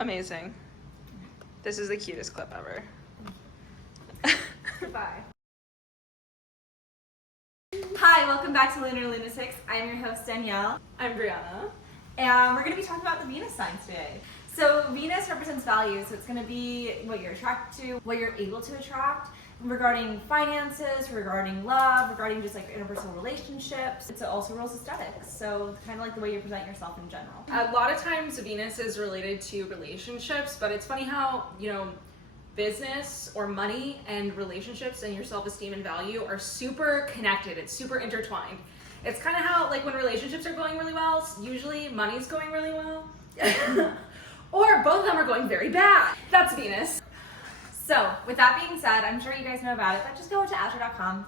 Amazing. This is the cutest clip ever. Goodbye. Hi, welcome back to Lunar Lunatic. I'm your host, Danielle. I'm Brianna. And we're going to be talking about the Venus signs today. So Venus represents values, so it's going to be what you're attracted to, what you're able to attract, regarding finances, regarding love, regarding just like interpersonal relationships. It also rules aesthetics, so kind of like the way you present yourself in general. A lot of times Venus is related to relationships, but it's funny how, business or money and relationships and your self-esteem and value are super connected. It's super intertwined. It's kind of how, like, when relationships are going really well, usually money's going really well. Or both of them are going very bad. That's Venus. So, with that being said, I'm sure you guys know about it, but just go to astro.com,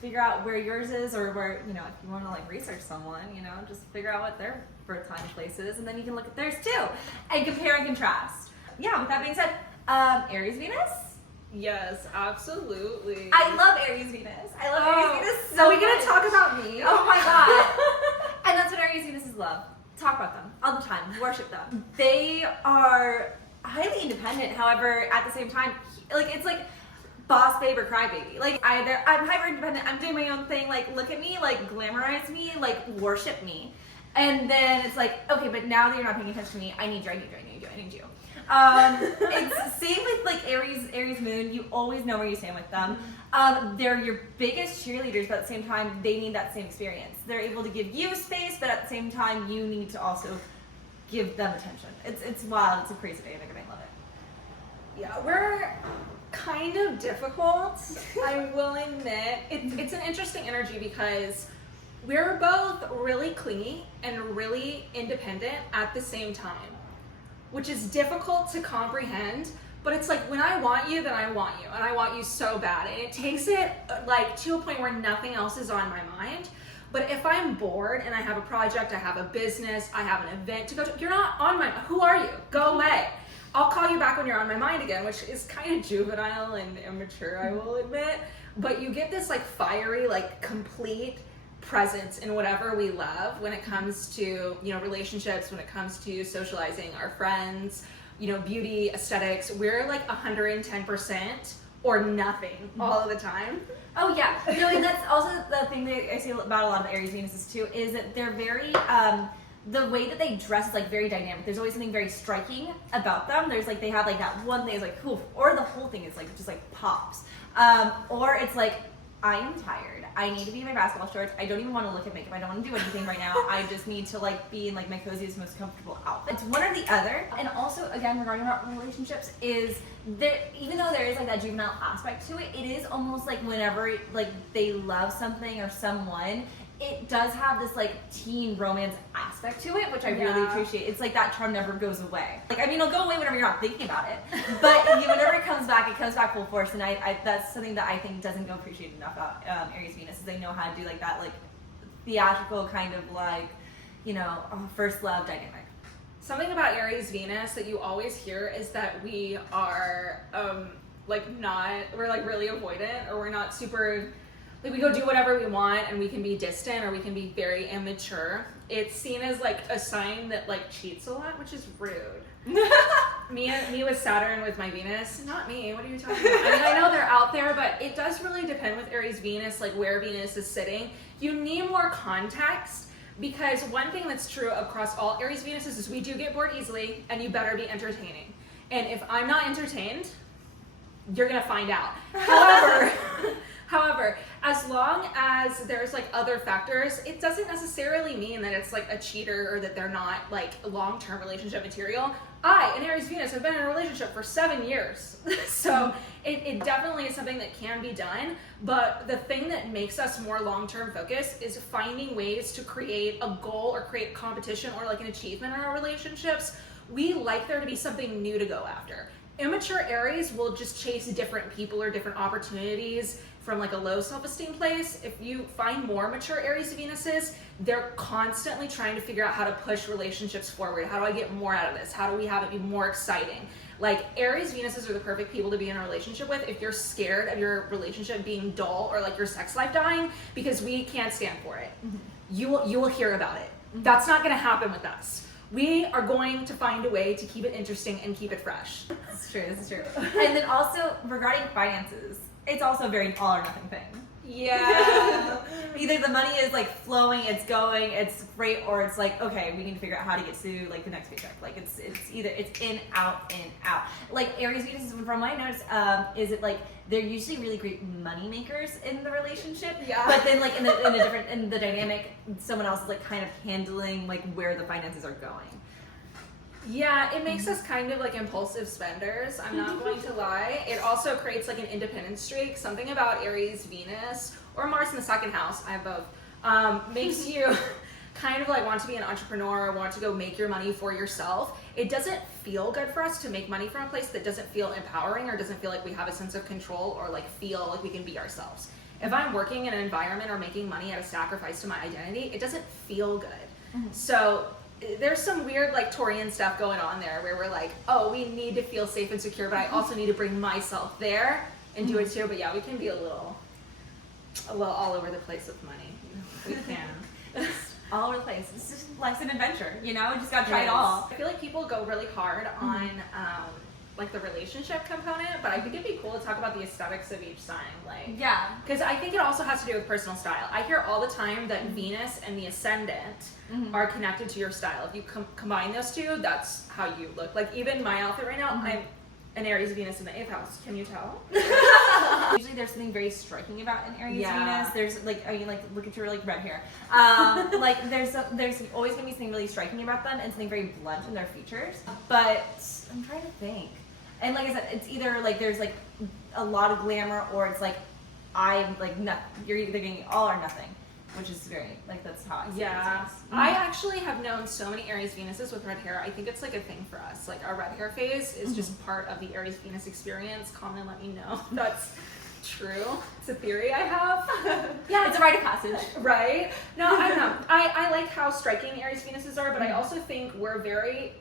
figure out where yours is, or where, if you want to like research someone, just figure out what their birth time place is, and then you can look at theirs too, and compare and contrast. Yeah, with that being said, Aries Venus? Yes, absolutely. I love Aries Venus. I love Aries Venus so Are we going much. to talk about me? Oh my god. And that's what Aries Venus is love. Talk about them all the time. Worship them. They are highly independent, however, at the same time, it's like boss babe or crybaby. Like, either I'm hyper independent, I'm doing my own thing, like, look at me, like, glamorize me, like, worship me. And then it's like, okay, but now that you're not paying attention to me, I need you. It's same with like Aries moon. You always know where you stand with them. They're your biggest cheerleaders, but at the same time, they need that same experience. They're able to give you space, but at the same time, you need to also give them attention. It's wild. It's a crazy dynamic, and I love it. Yeah, we're kind of difficult. I will admit. It's an interesting energy because we're both really clingy and really independent at the same time, which is difficult to comprehend. But it's like, when I want you, then I want you, and I want you so bad, and it takes it like to a point where nothing else is on my mind. But if I'm bored and I have a project, I have a business, I have an event to go to, you're not on my, who are you? Go away. I'll call you back when you're on my mind again, which is kind of juvenile and immature, I will admit. But you get this like fiery, like complete presence in whatever we love when it comes to, relationships, when it comes to socializing, our friends, beauty, aesthetics. We're like 110% or nothing all of the time. Oh yeah, and that's also the thing that I see about a lot of Aries Venuses too, is that they're very, the way that they dress is like very dynamic. There's always something very striking about them. There's like, they have like that one thing is like, cool, or the whole thing is like, just like pops. Or it's like, I am tired. I need to be in my basketball shorts. I don't even want to look at makeup. I don't want to do anything right now. I just need to like be in like my coziest, most comfortable outfit. It's one or the other. And also, again, regarding about relationships, is there, even though there is like that juvenile aspect to it, it is almost like whenever like they love something or someone, it does have this like teen romance aspect to it, which I really appreciate. It's like that charm never goes away. Like, I mean, it'll go away whenever you're not thinking about it, but whenever it comes back full force. And I that's something that I think doesn't go appreciated enough about Aries Venus, is they know how to do like that like theatrical kind of like, first love dynamic. Something about Aries Venus that you always hear is that we are we're like really avoidant, or we're not super, like, we go do whatever we want, and we can be distant, or we can be very immature. It's seen as like a sign that like cheats a lot, which is rude. me with Saturn with my Venus, not me. What are you talking about? I mean, I know they're out there, but it does really depend with Aries Venus, like where Venus is sitting. You need more context, because one thing that's true across all Aries Venuses is we do get bored easily, and you better be entertaining. And if I'm not entertained, you're gonna find out. However, as long as there's like other factors, it doesn't necessarily mean that it's like a cheater or that they're not like long-term relationship material. I, in Aries Venus, have been in a relationship for 7 years. So it definitely is something that can be done. But the thing that makes us more long-term focused is finding ways to create a goal or create competition or like an achievement in our relationships. We like there to be something new to go after. Immature Aries will just chase different people or different opportunities from like a low self-esteem place. If you find more mature Aries Venuses, they're constantly trying to figure out how to push relationships forward. How do I get more out of this? How do we have it be more exciting? Like, Aries Venuses are the perfect people to be in a relationship with if you're scared of your relationship being dull or like your sex life dying, because we can't stand for it. You will hear about it. That's not gonna happen with us. we are going to find a way to keep it interesting and keep it fresh. This is true. And then also regarding finances, it's also a very all or nothing thing. Yeah. Either the money is like flowing, it's going, it's great, or it's like, okay, we need to figure out how to get to like the next paycheck. Like it's either it's in, out, in, out. Like Aries Venus, from my notes, is it like they're usually really great money makers in the relationship. Yeah. But then like in the dynamic, someone else is like kind of handling like where the finances are going. Yeah, it makes us kind of like impulsive spenders. I'm not going to lie. It also creates like an independent streak. Something about Aries, Venus, or Mars in the second house, I have both, makes you kind of like want to be an entrepreneur, want to go make your money for yourself. It doesn't feel good for us to make money from a place that doesn't feel empowering or doesn't feel like we have a sense of control or like feel like we can be ourselves. If I'm working in an environment or making money at a sacrifice to my identity, it doesn't feel good. So there's some weird like Taurian stuff going on there where we're like, oh, we need to feel safe and secure, but I also need to bring myself there and do it too. But yeah, we can be a little all over the place with money. We can. All over the place. It's just life's an adventure, you know? You just gotta try it all. I feel like people go really hard on like the relationship component, but I think it'd be cool to talk about the aesthetics of each sign. Like, yeah. Because I think it also has to do with personal style. I hear all the time that Venus and the ascendant are connected to your style. If you combine those two, that's how you look. Like even my outfit right now, I'm an Aries Venus in the 8th house. Can you tell? Usually there's something very striking about an Aries Yeah. Venus. There's like, I mean, like look at your like red hair. Like there's always gonna be something really striking about them and something very blunt in their features. But I'm trying to think. And like I said, it's either like there's like a lot of glamour or it's like I'm like you're either getting all or nothing, which is very like that's how I see Yeah. it. I actually have known so many Aries Venuses with red hair. I think it's like a thing for us. Like our red hair phase is just part of the Aries Venus experience. Comment and let me know if that's true. It's a theory I have. Yeah, it's a rite of passage. Right? No, I don't know. I like how striking Aries Venuses are, but I also think we're very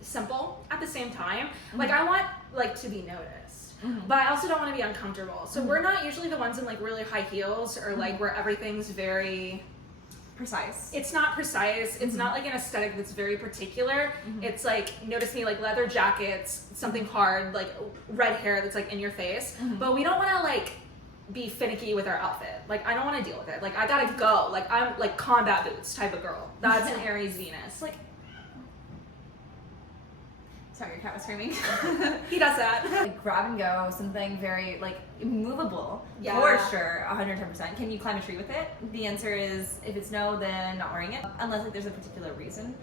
simple at the same time. Like I want like to be noticed, but I also don't want to be uncomfortable. So we're not usually the ones in like really high heels or like where everything's very Precise. it's not precise. It's not like an aesthetic that's very particular. It's like, notice me, like leather jackets, something hard, like red hair that's like in your face. But we don't want to like be finicky with our outfit. Like I don't want to deal with it. Like I gotta go. Like I'm like combat boots type of girl. That's an Aries Venus. Like Sorry, your cat was screaming. he does that. Like grab and go, something very like movable. Yeah. For sure, 110%. Can you climb a tree with it? The answer is if it's no, then not wearing it, unless like there's a particular reason.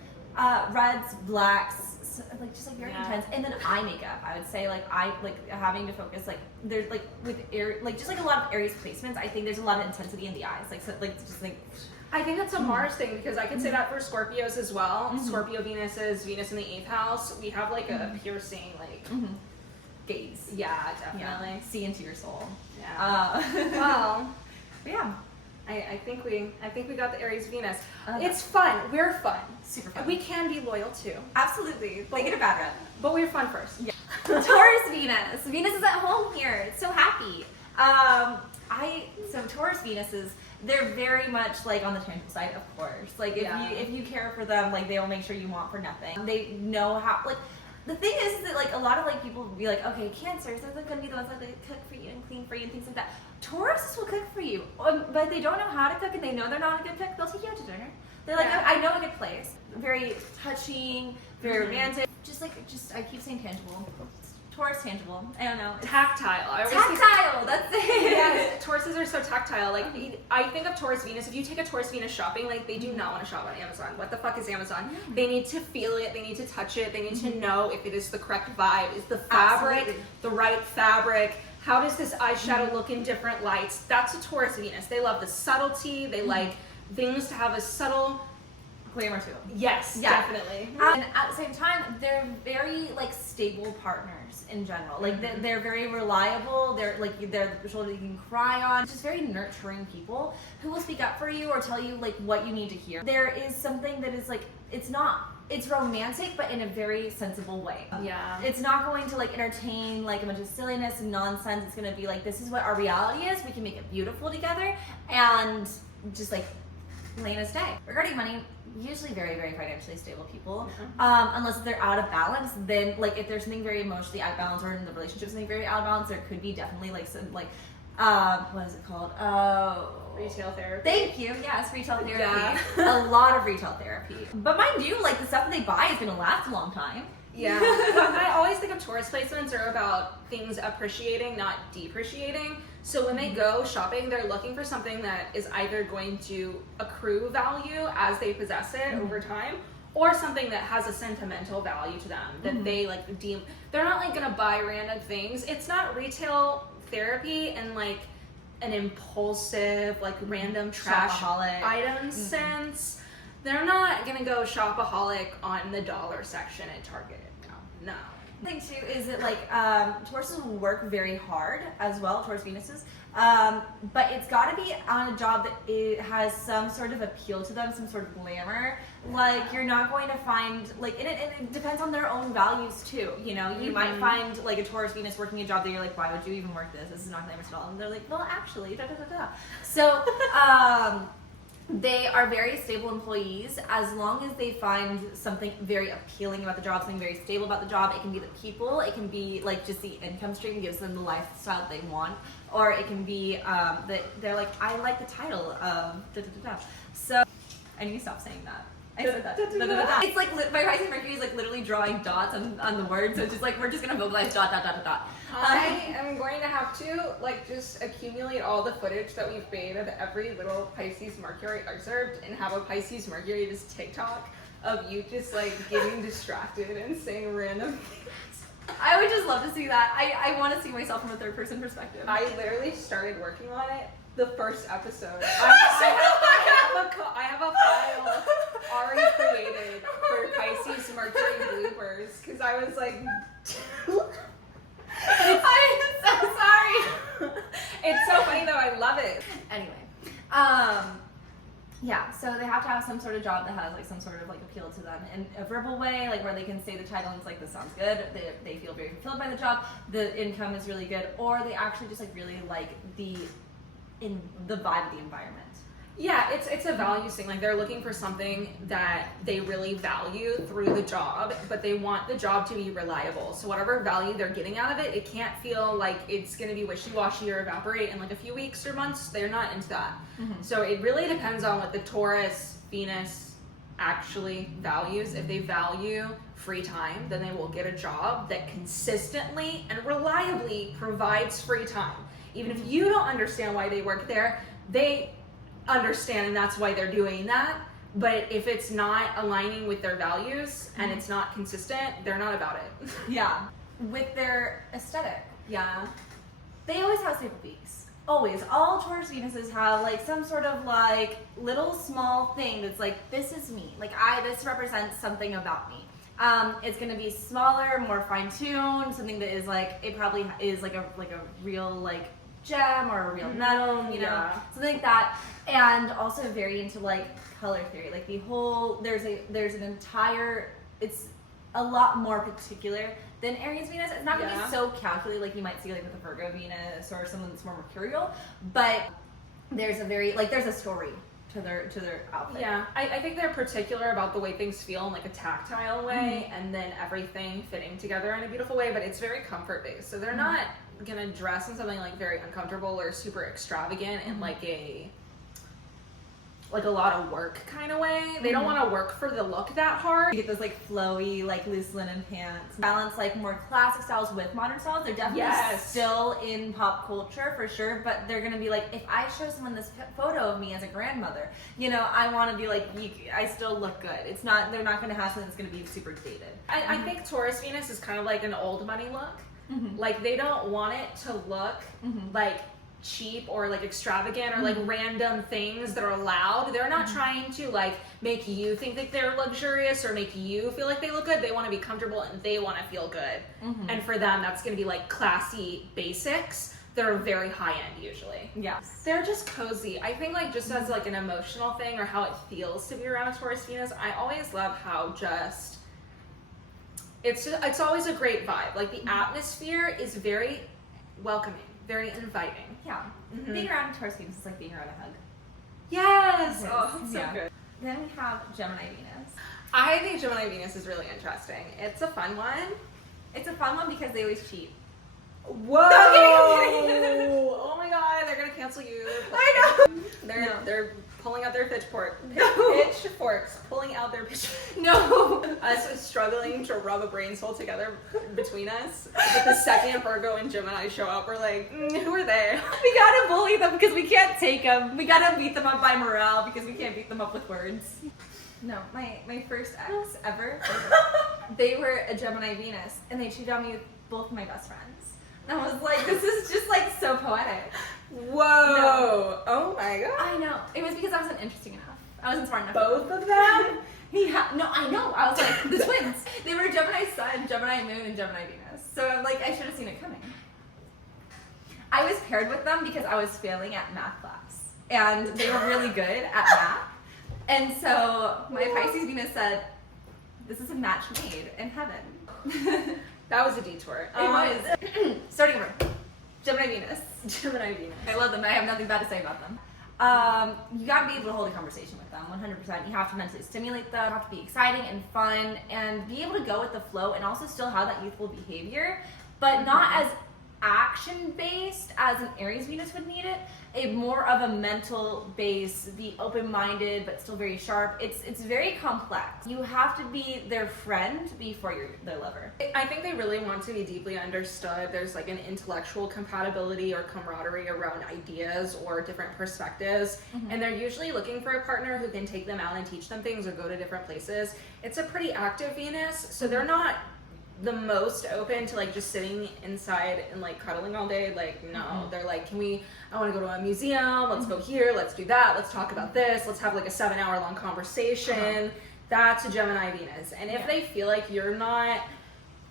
Reds, blacks, like just like very intense, and then eye makeup. I would say like I like having to focus like there's like with like just like a lot of Aries placements. I think there's a lot of intensity in the eyes, like so, like just like. I think that's a Mars thing because I can say that for Scorpios as well. Scorpio Venus is Venus in the 8th house. We have like a piercing like Gaze. yeah, definitely. Yeah. See into your soul. Yeah. Well, Yeah. I think we got the Aries Venus. Okay. It's fun. We're fun. Super fun. We can be loyal too, Absolutely. They get a bad rep. but we're fun first. Yeah. Taurus Venus. Venus is at home here. It's so happy. So Taurus Venuses, they're very much like on the tangible side, of course. Like if you care for them, like they will make sure you want for nothing. They know how like the thing is that like a lot of like people will be like, okay, Cancers, they're gonna be the ones that like, cook for you and clean for you and things like that. Tauruses will cook for you, but they don't know how to cook and they know they're not a good cook. They'll take you out to dinner. They're like, I know a good place. Very touching, very romantic. Just I keep saying tangible. Taurus tangible. I don't know. Tactile. I always Tactile. That's it. Yes, Tauruses are so tactile. Like I think of Taurus Venus. If you take a Taurus Venus shopping, like they do not want to shop on Amazon. What the fuck is Amazon? They need to feel it. They need to touch it. They need to know if it is the correct vibe. Is the fabric the right fabric? How does this eyeshadow look in different lights? That's a Taurus Venus. They love the subtlety. They like things to have a subtle glamour too. Yes, definitely. And at the same time, they're very like stable partners in general. Like they're very reliable. They're the shoulder you can cry on. Just very nurturing people who will speak up for you or tell you like what you need to hear. There is something that is like it's romantic, but in a very sensible way. Yeah. It's not going to like entertain like a bunch of silliness and nonsense. It's going to be like, this is what our reality is. We can make it beautiful together and just like plain as day. Regarding money, usually very, very financially stable people. Mm-hmm. Unless they're out of balance, then like if there's something very emotionally out of balance or in the relationship something very out of balance, there could be definitely like some like what is it called? Retail therapy. Thank you. Yes, retail therapy. Yeah. A lot of retail therapy. But mind you, like the stuff that they buy is gonna last a long time. Yeah. I always think of Taurus placements are about things appreciating, not depreciating. So when they go shopping, they're looking for something that is either going to accrue value as they possess it over time, or something that has a sentimental value to them that they like deem. They're not like gonna buy random things. It's not retail therapy and like an impulsive, like random trash Shopaholic. item sense. They're not gonna go shopaholic on the dollar section at Target. No. The thing too is that like Tauruses will work very hard as well, Taurus Venuses, but it's got to be on a job that it has some sort of appeal to them, some sort of glamour. Like you're not going to find like, and it depends on their own values too. You know, you might find like a Taurus Venus working a job that you're like, why would you even work this? This is not glamorous at all. And they're like, well, actually, da da da da. So they are very stable employees as long as they find something very appealing about the job, something very stable about the job. It can be the people, it can be like just the income stream gives them the lifestyle they want, or it can be that they're like, I like the title of da da da da. So I need to stop saying that. I said that. Da, da, da, da. It's like my Pisces Mercury is like literally drawing dots on the words, so it's just like we're just gonna vocalize dot dot dot dot dot. I am going to have to like just accumulate all the footage that we've made of every little Pisces Mercury excerpt and have a Pisces Mercury just TikTok of you just like getting distracted and saying random things. I would just love to see that. I want to see myself from a third person perspective. I literally started working on it the first episode. I have a file already created for Pisces Mercury bloopers because I was like, I'm so sorry. it's so funny though. I love it. Anyway, yeah. So they have to have some sort of job that has like some sort of like appeal to them in a verbal way, like where they can say the title and it's like, this sounds good. They feel very fulfilled by the job. The income is really good, or they actually just like really like the vibe of the environment. Yeah, it's a values thing. Like they're looking for something that they really value through the job, but they want the job to be reliable. So whatever value they're getting out of it, it can't feel like it's going to be wishy-washy or evaporate in like a few weeks or months. They're not into that. So it really depends on what the Taurus Venus actually values. If they value free time, then they will get a job that consistently and reliably provides free time. Even if you don't understand why they work there, they understand and that's why they're doing that. But if it's not aligning with their values and it's not consistent, they're not about it. Yeah. With their aesthetic. Yeah. They always have stable peaks. Always. All Taurus Venuses have like some sort of like little small thing that's like, this is me. Like this represents something about me. It's gonna be smaller, more fine-tuned, something that is like, it probably is like a real like gem or a real metal, you know, something like that. And also very into like color theory, like the whole, there's an entire, it's a lot more particular than Aries Venus. It's not gonna be so calculated like you might see like with a Virgo Venus or something that's more mercurial, but there's a very, like there's a story to their outfit. Yeah, I think they're particular about the way things feel in like a tactile way, and then everything fitting together in a beautiful way, but it's very comfort based. So they're not gonna dress in something like very uncomfortable or super extravagant in like a lot of work kind of way. They don't want to work for the look that hard. You get those like flowy, like loose linen pants. Balance like more classic styles with modern styles. They're definitely still in pop culture for sure, but they're gonna be like, if I show someone this photo of me as a grandmother, you know, I want to be like, I still look good. It's not, they're not gonna have something that's gonna be super dated. I think Taurus Venus is kind of like an old money look. Like they don't want it to look like cheap or like extravagant or like random things that are loud. They're not trying to like make you think that they're luxurious or make you feel like they look good. They want to be comfortable and they want to feel good. And for them, that's going to be like classy basics. They're very high end usually. Yes. They're just cozy. I think like just as like an emotional thing or how it feels to be around a Taurus Venus, I always love how just it's always a great vibe. Like the atmosphere is very welcoming, very inviting. Yeah. Being around Taurus Venus is like being around a hug. Yes. Oh, that's so Yeah. good. Then we have Gemini Venus. I think Gemini Venus is really interesting. It's a fun one. It's a fun one because they always cheat. Whoa! I'm kidding. Oh my god, they're gonna cancel you. I know. They're pulling out their pitchforks, pulling out their pitchforks. No. Us struggling to rub a brain cell together between us. But the second Virgo and Gemini show up, we're like, who are they? We gotta bully them because we can't take them. We gotta beat them up by morale because we can't beat them up with words. No, my first ex ever, they were a Gemini Venus, and they cheated on me with both of my best friends. And I was like, this is just like so poetic. Whoa! No. Oh my god! I know. It was because I wasn't interesting enough. I wasn't smart enough. Both of them? Yeah. No, I know. I was like, the twins. They were Gemini Sun, Gemini Moon, and Gemini Venus. So I'm like, I should have seen it coming. I was paired with them because I was failing at math class, and they were really good at math. And so my Pisces Venus said, "This is a match made in heaven." That was a detour. It was. Starting over. Gemini Venus. Gemini Venus. I love them. I have nothing bad to say about them. You gotta be able to hold a conversation with them, 100%. You have to mentally stimulate them, you have to be exciting and fun, and be able to go with the flow, and also still have that youthful behavior, but not as action-based as an Aries Venus would need it. A more of a mental base, be open-minded, but still very sharp. It's very complex. You have to be their friend before you're their lover. I think they really want to be deeply understood. There's like an intellectual compatibility or camaraderie around ideas or different perspectives. And they're usually looking for a partner who can take them out and teach them things or go to different places. It's a pretty active Venus, so they're not the most open to like just sitting inside and like cuddling all day. Like, no, they're like, I want to go to a museum, let's go here, let's do that, let's talk about this, let's have like a 7-hour long conversation. That's a Gemini Venus. And if they feel like you're not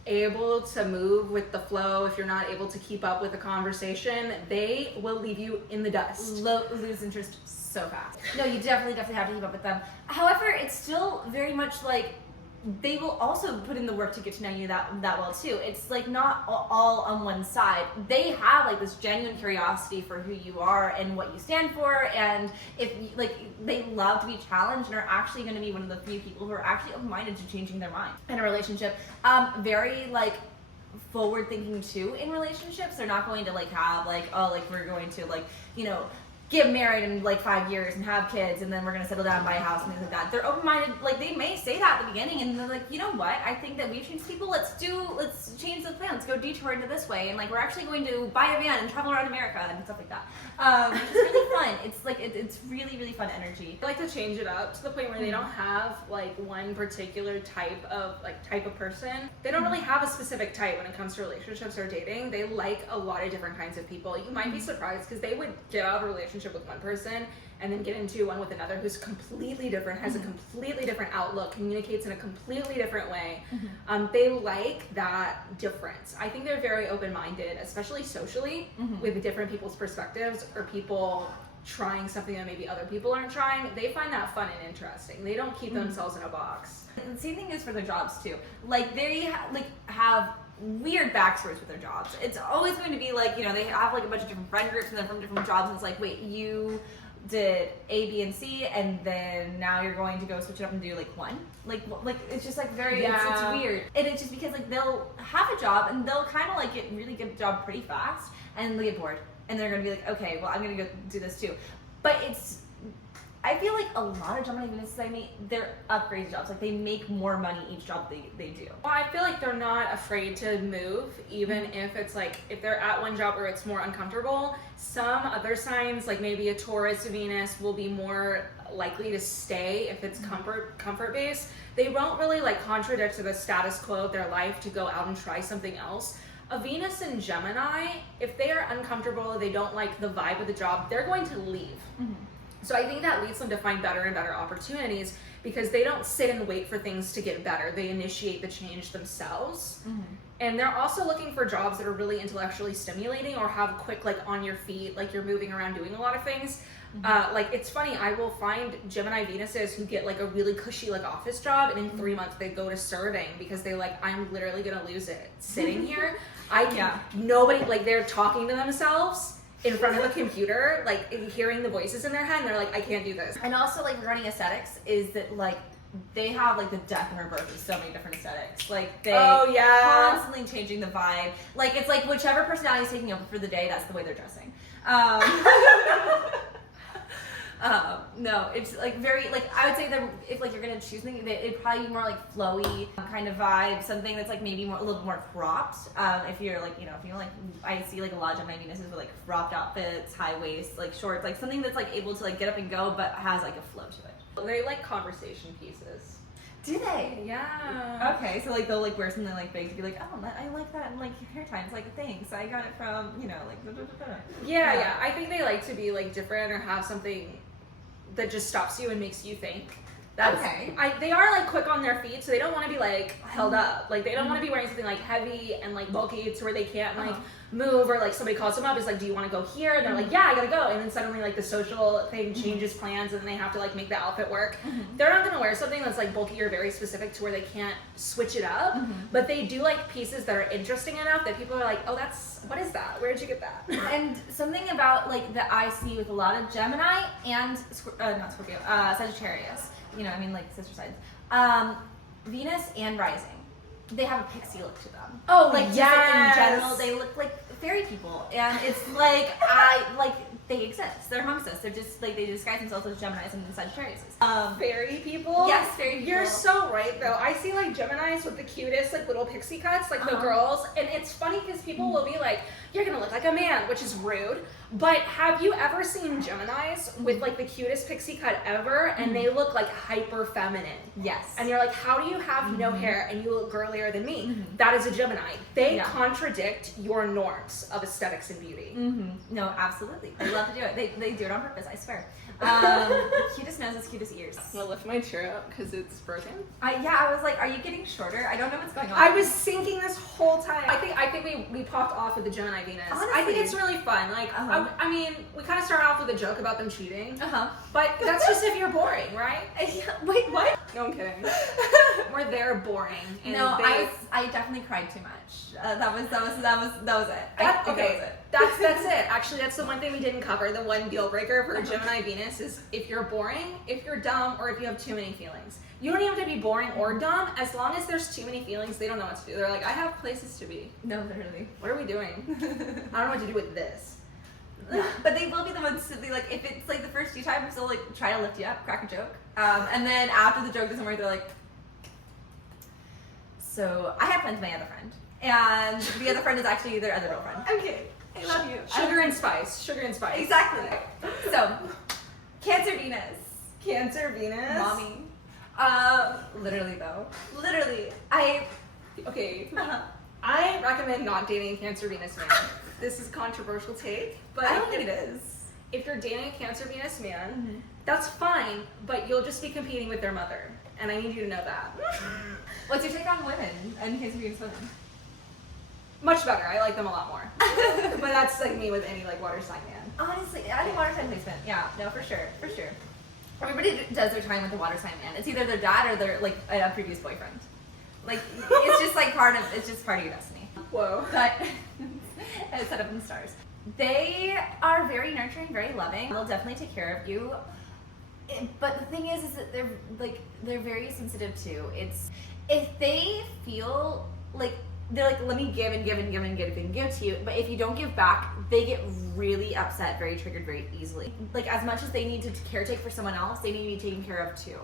able to move with the flow, if you're not able to keep up with the conversation, they will leave you in the dust. Lose interest so fast. No, you definitely have to keep up with them. However, it's still very much like they will also put in the work to get to know you that well too. It's like not all on one side. They have like this genuine curiosity for who you are and what you stand for, and if like they love to be challenged and are actually going to be one of the few people who are actually open-minded to changing their mind in a relationship. Very like forward thinking too in relationships. They're not going to like have like, oh, like we're going to like, you know, get married in like 5 years and have kids and then we're gonna settle down, buy a house and things like that. They're open-minded. Like they may say that at the beginning and they're like, you know what, I think that we've changed people, let's change the plan, let's go detour into this way, and like we're actually going to buy a van and travel around America and stuff like that. It's really fun. It's like it's really, really fun energy. I like to change it up to the point where they don't have like one particular type of person. They don't really have a specific type when it comes to relationships or dating. They like a lot of different kinds of people. You might be surprised because they would get out of a relationship with one person and then get into one with another who's completely different, has a completely different outlook, communicates in a completely different way. They like that difference. I think they're very open-minded, especially socially, with different people's perspectives or people trying something that maybe other people aren't trying. They find that fun and interesting. They don't keep themselves in a box. The same thing is for their jobs too. Like they have weird backstories with their jobs. It's always going to be like, you know, they have like a bunch of different friend groups and then from different jobs, and it's like, wait, you did A, B, and C, and then now you're going to go switch it up and do like one. Like it's just like very, it's weird. And it's just because like they'll have a job and they'll kind of like get really good job pretty fast and they get bored and they're gonna be like, okay, well I'm gonna go do this too. But I feel like a lot of Gemini Venus I meet, they're upgrade jobs. Like they make more money each job they do. Well, I feel like they're not afraid to move, even if it's like, if they're at one job where it's more uncomfortable. Some other signs, like maybe a Taurus Venus, will be more likely to stay if it's comfort based. They won't really like contradict to the status quo of their life to go out and try something else. A Venus and Gemini, if they are uncomfortable, they don't like the vibe of the job, they're going to leave. So I think that leads them to find better and better opportunities because they don't sit and wait for things to get better. They initiate the change themselves. And they're also looking for jobs that are really intellectually stimulating or have quick, like on your feet, like you're moving around doing a lot of things. Like it's funny, I will find Gemini Venuses who get like a really cushy like office job and in 3 months they go to serving because they like, I'm literally gonna lose it sitting here. Nobody, like they're talking to themselves in front of a computer, like hearing the voices in their head, and they're like, I can't do this. And also, like, regarding aesthetics, is that, like, they have, like, the death and rebirth of so many different aesthetics. Like, they constantly changing the vibe. Like, it's like whichever personality is taking over for the day, that's the way they're dressing. No, it's like very, like, I would say that if like you're gonna choose something, it'd probably be more like flowy kind of vibe, something that's like maybe more, a little bit more cropped. If you're like, you know, if you're like, I see like a lot of Gemini Venuses with like cropped outfits, high waist, like shorts, like something that's like able to like get up and go, but has like a flow to it. They like conversation pieces. Do they? Yeah. Okay, so like they'll like wear something like big to be like, oh, I like that, and like hair tie. It's like thanks, I got it from, you know, like. Yeah. I think they like to be like different or have something that just stops you and makes you think. That's, okay. They are like quick on their feet, so they don't want to be like held up. Like they don't want to be wearing something like heavy and like bulky to where they can't like move, or like somebody calls them up, is like, do you want to go here? And they're like, yeah, I gotta go. And then suddenly like the social thing changes plans, and then they have to like make the outfit work. They're not gonna wear something that's like bulky or very specific to where they can't switch it up. But they do like pieces that are interesting enough that people are like, oh, what is that? Where did you get that? And something about like that I see with a lot of Gemini and not Scorpio, Sagittarius. You know, I mean, like sister sides. Venus and rising, they have a pixie look to them. Oh, like just like, in general, they look like fairy people, and it's like they exist. They're amongst us. They're just like they disguise themselves as Geminis and Sagittariuses. Fairy people? Yes, fairy people. You're so right, though. I see like Geminis with the cutest like little pixie cuts, like the girls, and it's funny because people will be like, "You're gonna look like a man," which is rude. But have you ever seen Geminis with like the cutest pixie cut ever, and they look like hyper feminine? Yes. And you're like, how do you have no hair and you look girlier than me? That is a Gemini. They contradict your norms of aesthetics and beauty. No, absolutely. They love to do it. They do it on purpose, I swear. Cutest noses, cutest ears. I'm gonna lift my chair up because it's broken. I was like, are you getting shorter? I don't know what's going on. I was thinking this whole time. I think we popped off with the Gemini Venus. Honestly. I think it's really fun. Like, I mean, we kind of start off with a joke about them cheating. But that's just if you're boring, right? Wait, what? No, I'm kidding. Or they're boring. And no, I definitely cried too much. That was it. That's it. Actually, that's the one thing we didn't cover. The one deal breaker for Gemini Venus is if you're boring, if you're dumb, or if you have too many feelings. You don't even have to be boring or dumb. As long as there's too many feelings, they don't know what to do. They're like, I have places to be. No, literally. What are we doing? I don't know what to do with this. Yeah. But they will be the ones to be like, if it's like the first few times, they'll like try to lift you up, crack a joke. And then after the joke doesn't work, they're like, so I have plans with my other friend. And the other friend is actually their other girlfriend. Okay. I love you. Sugar and spice. Sugar and spice. Exactly. So, Cancer Venus. Cancer Venus. Mommy. Literally though. Literally. Okay. I recommend not dating a Cancer Venus man. This is a controversial take, but I don't think it is. If you're dating a Cancer Venus man, that's fine, but you'll just be competing with their mother. And I need you to know that. What's your take on women and Cancer Venus women? Much better. I like them a lot more. But that's like me with any like water sign man. Honestly, I think water sign placement. Yeah, no, for sure. Everybody does their time with the water sign man. It's either their dad or their like a previous boyfriend. Like it's just like part of your destiny. Whoa. But it's set up in the stars. They are very nurturing, very loving. They'll definitely take care of you. But the thing is that they're very sensitive too. It's if they feel like they're like, let me give and give and give and give and give to you, but if you don't give back, they get really upset, very triggered very easily. Like as much as they need to caretake for someone else, they need to be taken care of too.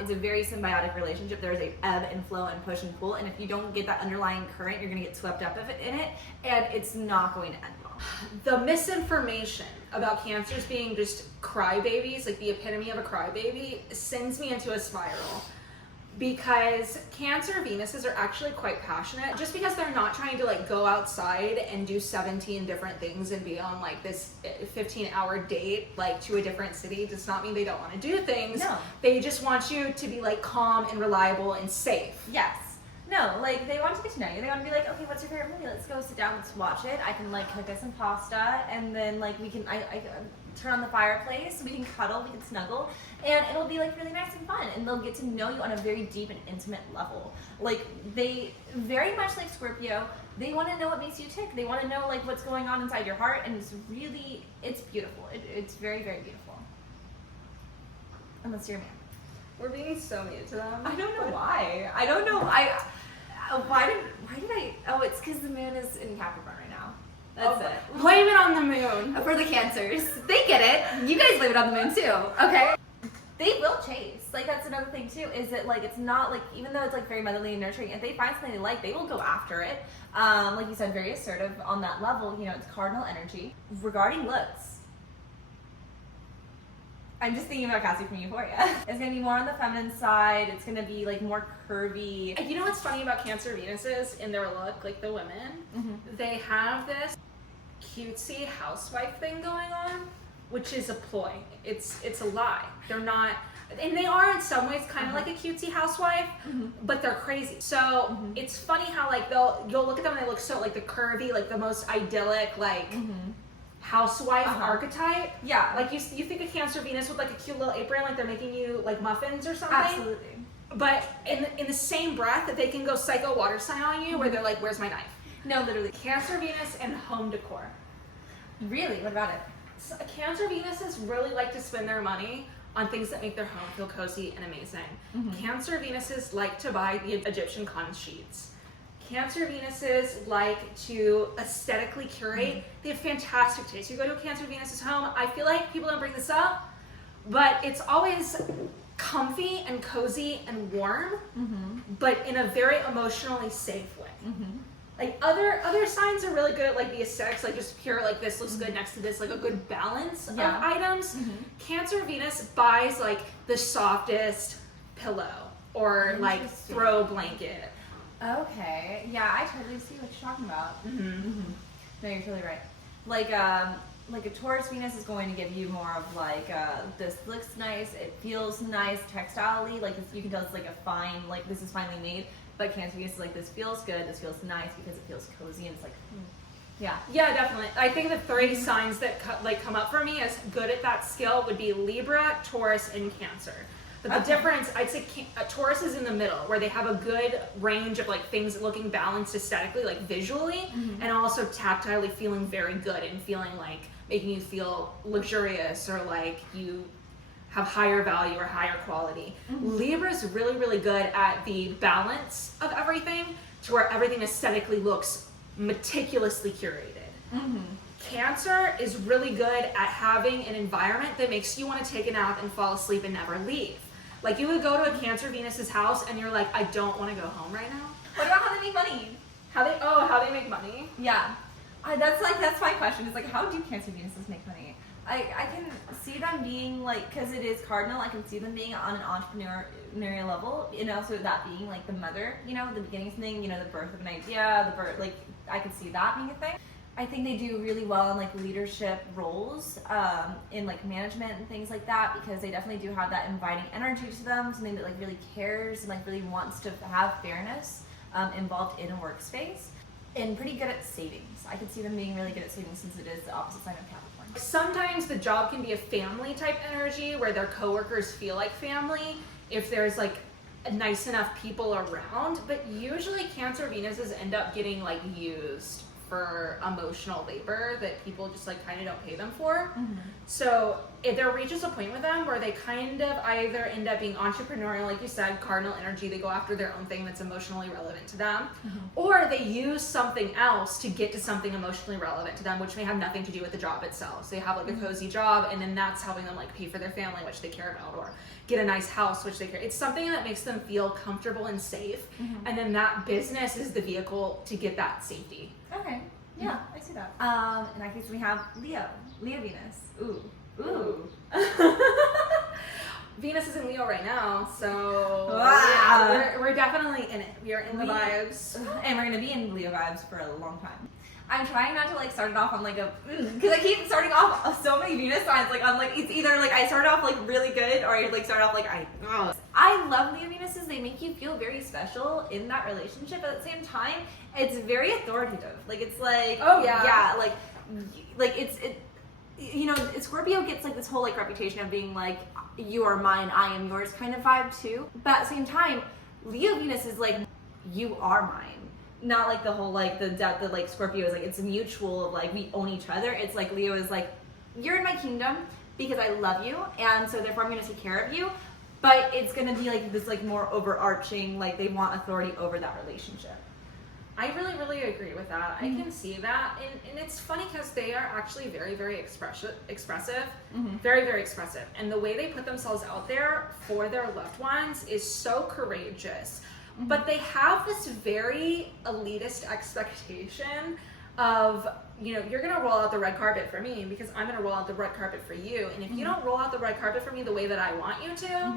It's a very symbiotic relationship. There's a ebb and flow and push and pull, and if you don't get that underlying current, you're gonna get swept up in it, and it's not going to end well. The misinformation about Cancers being just crybabies, like the epitome of a crybaby, sends me into a spiral. Because Cancer Venuses are actually quite passionate. Just because they're not trying to like go outside and do 17 different things and be on like this 15-hour date like to a different city does not mean they don't want to do things. No. They just want you to be like calm and reliable and safe. Yes. No, like they want to get to know you. They want to be like, okay, what's your favorite movie? Let's go sit down, let's watch it. I can like cook us some pasta, and then like we can I turn on the fireplace, we can cuddle, we can snuggle, and it'll be like really nice and fun. And they'll get to know you on a very deep and intimate level. Like they very much like Scorpio. They want to know what makes you tick. They want to know like what's going on inside your heart, and it's beautiful. It's very, very beautiful. Unless you're a man. We're being so mean to them. I don't know why. I don't know. Why did I? Oh, it's because the moon is in Capricorn right now. That's it. Blame it on the moon. For the Cancers, they get it. You guys blame it on the moon too. Okay. They will chase. Like that's another thing too. Is that like it's not like even though it's like very motherly and nurturing, if they find something they like, they will go after it. Like you said, very assertive on that level. You know, it's cardinal energy. Regarding looks. I'm just thinking about Cassie from Euphoria. It's gonna be more on the feminine side. It's gonna be like more curvy. You know what's funny about Cancer Venuses in their look, like the women? They have this cutesy housewife thing going on, which is a ploy. It's a lie. They're not, and they are in some ways kind of like a cutesy housewife, but they're crazy. So it's funny how like you'll look at them and they look so like the curvy, like the most idyllic, like housewife archetype. Yeah. Like you think of Cancer Venus with like a cute little apron, like they're making you like muffins or something. Absolutely. But in the same breath that they can go psycho water sign on you, where they're like, "Where's my knife?" No, literally. Cancer Venus and home decor. Really? What about it? So Cancer Venuses really like to spend their money on things that make their home feel cozy and amazing. Cancer Venuses like to buy the Egyptian cotton sheets. Cancer Venuses like to aesthetically curate. They have fantastic taste. You go to a Cancer Venus's home, I feel like people don't bring this up, but it's always comfy and cozy and warm, but in a very emotionally safe way. Like other signs are really good at like the aesthetics, like just pure like this looks good next to this, like a good balance of items. Cancer Venus buys like the softest pillow or like throw blanket. Okay. Yeah, I totally see what you're talking about. No, you're totally right. Like a Taurus Venus is going to give you more of like this looks nice, it feels nice, textilely. Like this, you can tell it's like a fine, like this is finely made. But Cancer Venus is like this feels good, this feels nice because it feels cozy and it's like, yeah. Yeah, definitely. I think the three signs that come up for me as good at that skill would be Libra, Taurus, and Cancer. But the difference, I'd say Taurus is in the middle, where they have a good range of like things looking balanced aesthetically, like visually, and also tactilely feeling very good and feeling like making you feel luxurious or like you have higher value or higher quality. Libra's really, really good at the balance of everything to where everything aesthetically looks meticulously curated. Cancer is really good at having an environment that makes you want to take a nap and fall asleep and never leave. Like you would go to a Cancer Venus's house and you're like, I don't want to go home right now. What about how they make money? How they make money? Yeah. That's my question. It's like, how do Cancer Venuses make money? I can see them being like, because it is cardinal, I can see them being on an entrepreneurial level, and also that being like the mother, you know, the beginning of something, you know, the birth of an idea, like I could see that being a thing. I think they do really well in like leadership roles, in like management and things like that, because they definitely do have that inviting energy to them, something that like really cares and like really wants to have fairness involved in a workspace, and pretty good at savings. I could see them being really good at savings since it is the opposite sign of Capricorn. Sometimes the job can be a family type energy where their coworkers feel like family if there's like nice enough people around, but usually Cancer Venuses end up getting like used for emotional labor that people just like kind of don't pay them for. So if there reaches a point with them where they kind of either end up being entrepreneurial, like you said, cardinal energy, they go after their own thing that's emotionally relevant to them, or they use something else to get to something emotionally relevant to them, which may have nothing to do with the job itself. So they have like a cozy job, and then that's helping them like pay for their family, which they care about, or get a nice house, which they care. It's something that makes them feel comfortable and safe, and then that business is the vehicle to get that safety. Okay. Yeah, I see that. In that case, we have Leo Venus. Ooh. Venus is in Leo right now, so wow. yeah, we're definitely in it. We are in the vibes. And we're going to be in Leo vibes for a long time. I'm trying not to like start it off on like a, because I keep starting off so many Venus signs, like on like, it's either like I start off like really good or I like start off like I I love Leo Venuses. They make you feel very special in that relationship. At the same time, it's very authoritative. Like, it's like, oh yeah, yeah, like you know, Scorpio gets like this whole like reputation of being like, you are mine, I am yours kind of vibe too. But at the same time, Leo Venus is like, you are mine. Not like the whole like the depth that like Scorpio is like, it's mutual of like we own each other. It's like Leo is like, you're in my kingdom because I love you, and so therefore I'm gonna take care of you. But it's gonna be like this like more overarching, like they want authority over that relationship. I really agree with that. I can see that, and it's funny because they are actually very expressive, very expressive, and the way they put themselves out there for their loved ones is so courageous. But they have this very elitist expectation of, you know, you're gonna roll out the red carpet for me because I'm gonna roll out the red carpet for you, and if you don't roll out the red carpet for me the way that I want you to,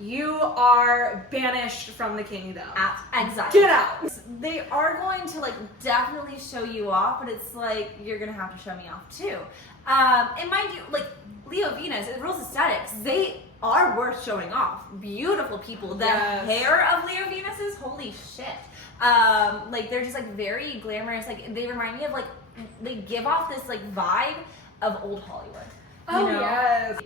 you are banished from the kingdom. Exactly. Get out. They are going to like definitely show you off, but it's like you're gonna have to show me off too. And mind you, like Leo Venus, it rules aesthetics. They are worth showing off. Beautiful people. The hair of Leo Venuses, holy shit. Like they're just like very glamorous. Like they remind me of like, they give off this like vibe of old Hollywood. Oh, you know? Yes.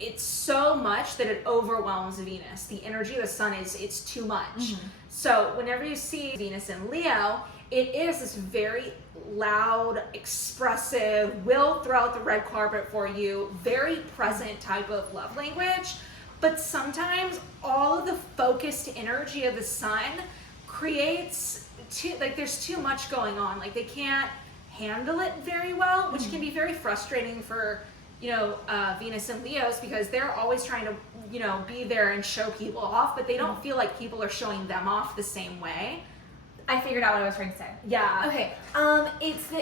It's so much that it overwhelms Venus. The energy of the sun it's too much. So whenever you see Venus in Leo, it is this very loud, expressive, will throw out the red carpet for you, very present type of love language. But sometimes all of the focused energy of the sun creates there's too much going on. Like they can't handle it very well, which can be very frustrating for, you know, Venus and Leos, because they're always trying to, you know, be there and show people off, but they don't feel like people are showing them off the same way. I figured out what I was trying to say. Yeah. Okay.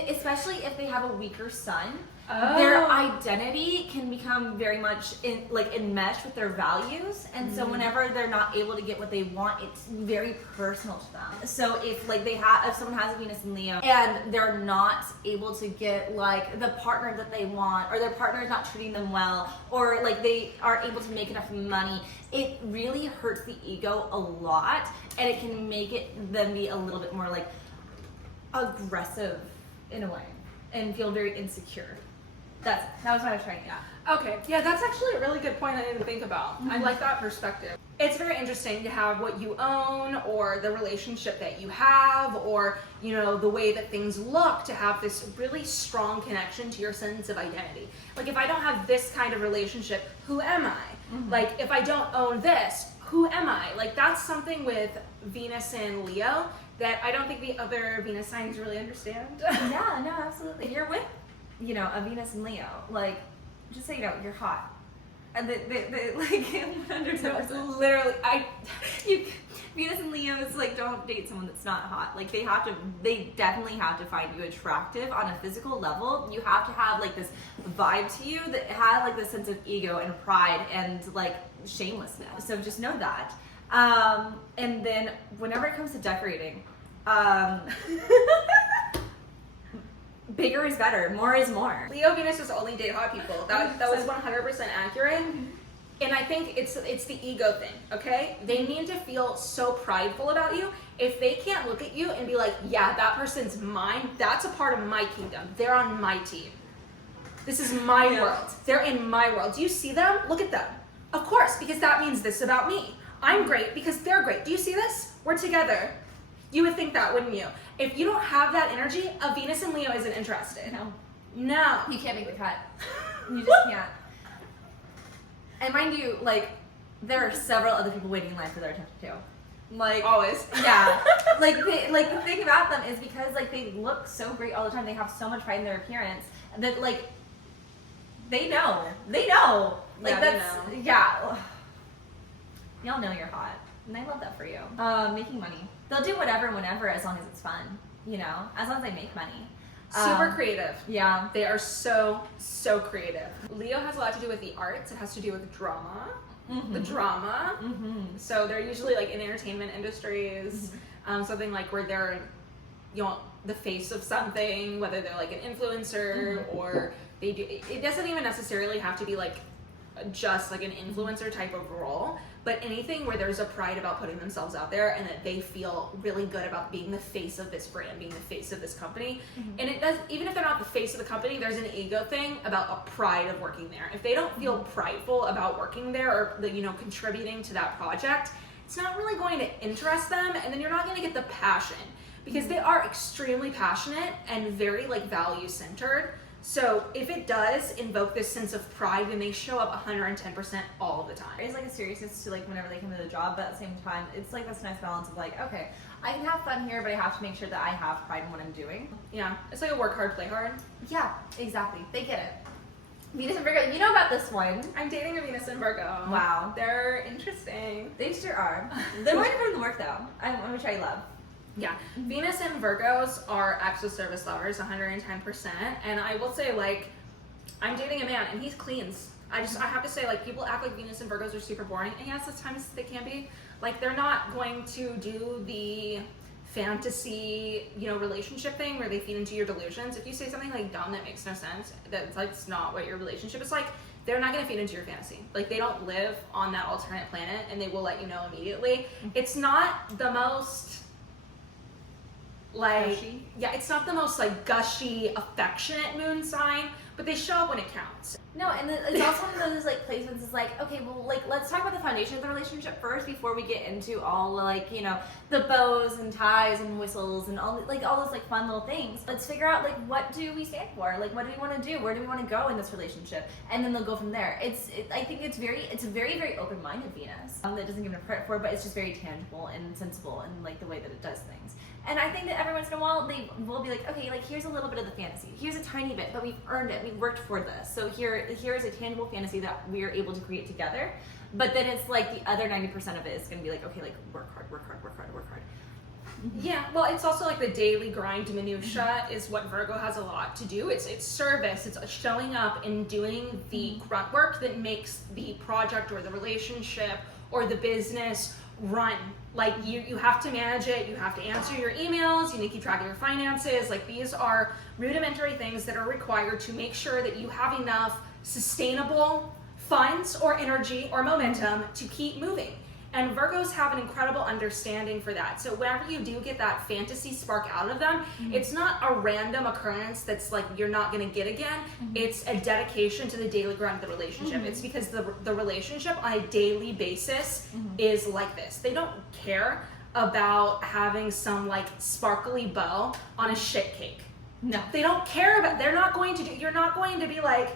Especially if they have a weaker sun, their identity can become very much enmeshed with their values, and so whenever they're not able to get what they want, it's very personal to them. So if someone has a Venus in Leo and they're not able to get like the partner that they want, or their partner is not treating them well, or like they aren't able to make enough money, it really hurts the ego a lot, and it can make them be a little bit more like aggressive in a way and feel very insecure. That was what I was trying to get at. Okay, yeah, that's actually a really good point I didn't think about. I like that perspective. It's very interesting to have what you own, or the relationship that you have, or, you know, the way that things look, to have this really strong connection to your sense of identity. Like if I don't have this kind of relationship, who am I? Like if I don't own this, who am I? Like that's something with Venus and Leo that I don't think the other Venus signs really understand. Yeah, no, absolutely. If you're with, you know, a Venus and Leo, like, just so you know, you're hot. And they like 110%. Literally, Venus and Leo is like, don't date someone that's not hot. Like they definitely have to find you attractive on a physical level. You have to have like this vibe to you that has like this sense of ego and pride and like shamelessness. So just know that. And then whenever it comes to decorating, bigger is better, more is more. Leo Venus is only date hot people. That was 100% accurate. And I think it's the ego thing, okay? They need to feel so prideful about you. If they can't look at you and be like, yeah, that person's mine, that's a part of my kingdom. They're on my team. This is my world. They're in my world. Do you see them? Look at them. Of course, because that means this about me. I'm great because they're great. Do you see this? We're together. You would think that, wouldn't you? If you don't have that energy, a Venus and Leo isn't interested. No. You can't make the cut. You just can't. And mind you, like, there are several other people waiting in line for their attention too. Like always. Yeah. like the thing about them is because like they look so great all the time, they have so much pride in their appearance that like they know. Like yeah, that's yeah. Y'all know you're hot. And I love that for you. Making money. They'll do whatever and whenever as long as it's fun. You know? As long as they make money. Super creative. Yeah. They are so creative. Leo has a lot to do with the arts. It has to do with drama. The drama. So they're usually like in entertainment industries. Something like where they're, you know, the face of something, whether they're like an influencer or they do, it doesn't even necessarily have to be like just like an influencer type of role, but anything where there's a pride about putting themselves out there and that they feel really good about being the face of this brand, being the face of this company. And it does, even if they're not the face of the company, there's an ego thing about a pride of working there. If they don't feel prideful about working there or, you know, contributing to that project, it's not really going to interest them, and then you're not going to get the passion, because they are extremely passionate and very like value centered. So if it does invoke this sense of pride, then they show up 110% all of the time. There's like a seriousness to like whenever they come to the job, but at the same time, it's like this nice balance of like, okay, I can have fun here, but I have to make sure that I have pride in what I'm doing. Yeah, it's like a work hard, play hard. Yeah, exactly. They get it. Venus and Virgo, you know about this one. I'm dating a Venus and Virgo. Wow. They're interesting. They sure are. They're going to put in the work though. I'm which I love. Yeah, Venus and Virgos are acts of service lovers, 110%. And I will say, like, I'm dating a man and he cleans. I have to say, like, people act like Venus and Virgos are super boring. And yes, at times they can be. Like, they're not going to do the fantasy, you know, relationship thing where they feed into your delusions. If you say something like dumb that makes no sense, that's like not what your relationship is like, they're not going to feed into your fantasy. Like, they don't live on that alternate planet and they will let you know immediately. It's not the most like gushy? Yeah, it's not the most like gushy, affectionate moon sign, but they show up when it counts. No, and it's also one of those like placements is like, okay, well, like let's talk about the foundation of the relationship first before we get into all like, you know, the bows and ties and whistles and all those like fun little things. Let's figure out like what do we stand for? Like what do we want to do? Where do we want to go in this relationship? And then they'll go from there. I think it's a very, very open-minded Venus that doesn't give enough credit for, but it's just very tangible and sensible in like the way that it does things. And I think that every once in a while they will be like, okay, like here's a little bit of the fantasy. Here's a tiny bit, but we've earned it. We've worked for this. So here is a tangible fantasy that we're able to create together. But then it's like the other 90% of it is going to be like, okay, like work hard, work hard, work hard, work hard. Yeah, well, it's also like the daily grind minutia is what Virgo has a lot to do. It's service. It's showing up and doing the grunt work that makes the project or the relationship or the business run. Like you have to manage it, you have to answer your emails, you need to keep track of your finances. Like these are rudimentary things that are required to make sure that you have enough sustainable funds or energy or momentum to keep moving. And Virgos have an incredible understanding for that. So whenever you do get that fantasy spark out of them, it's not a random occurrence that's like you're not going to get again. It's a dedication to the daily grind of the relationship. It's because the relationship on a daily basis is like this. They don't care about having some like sparkly bow on a shit cake. No. They don't care about, they're not going to do, you're not going to be like,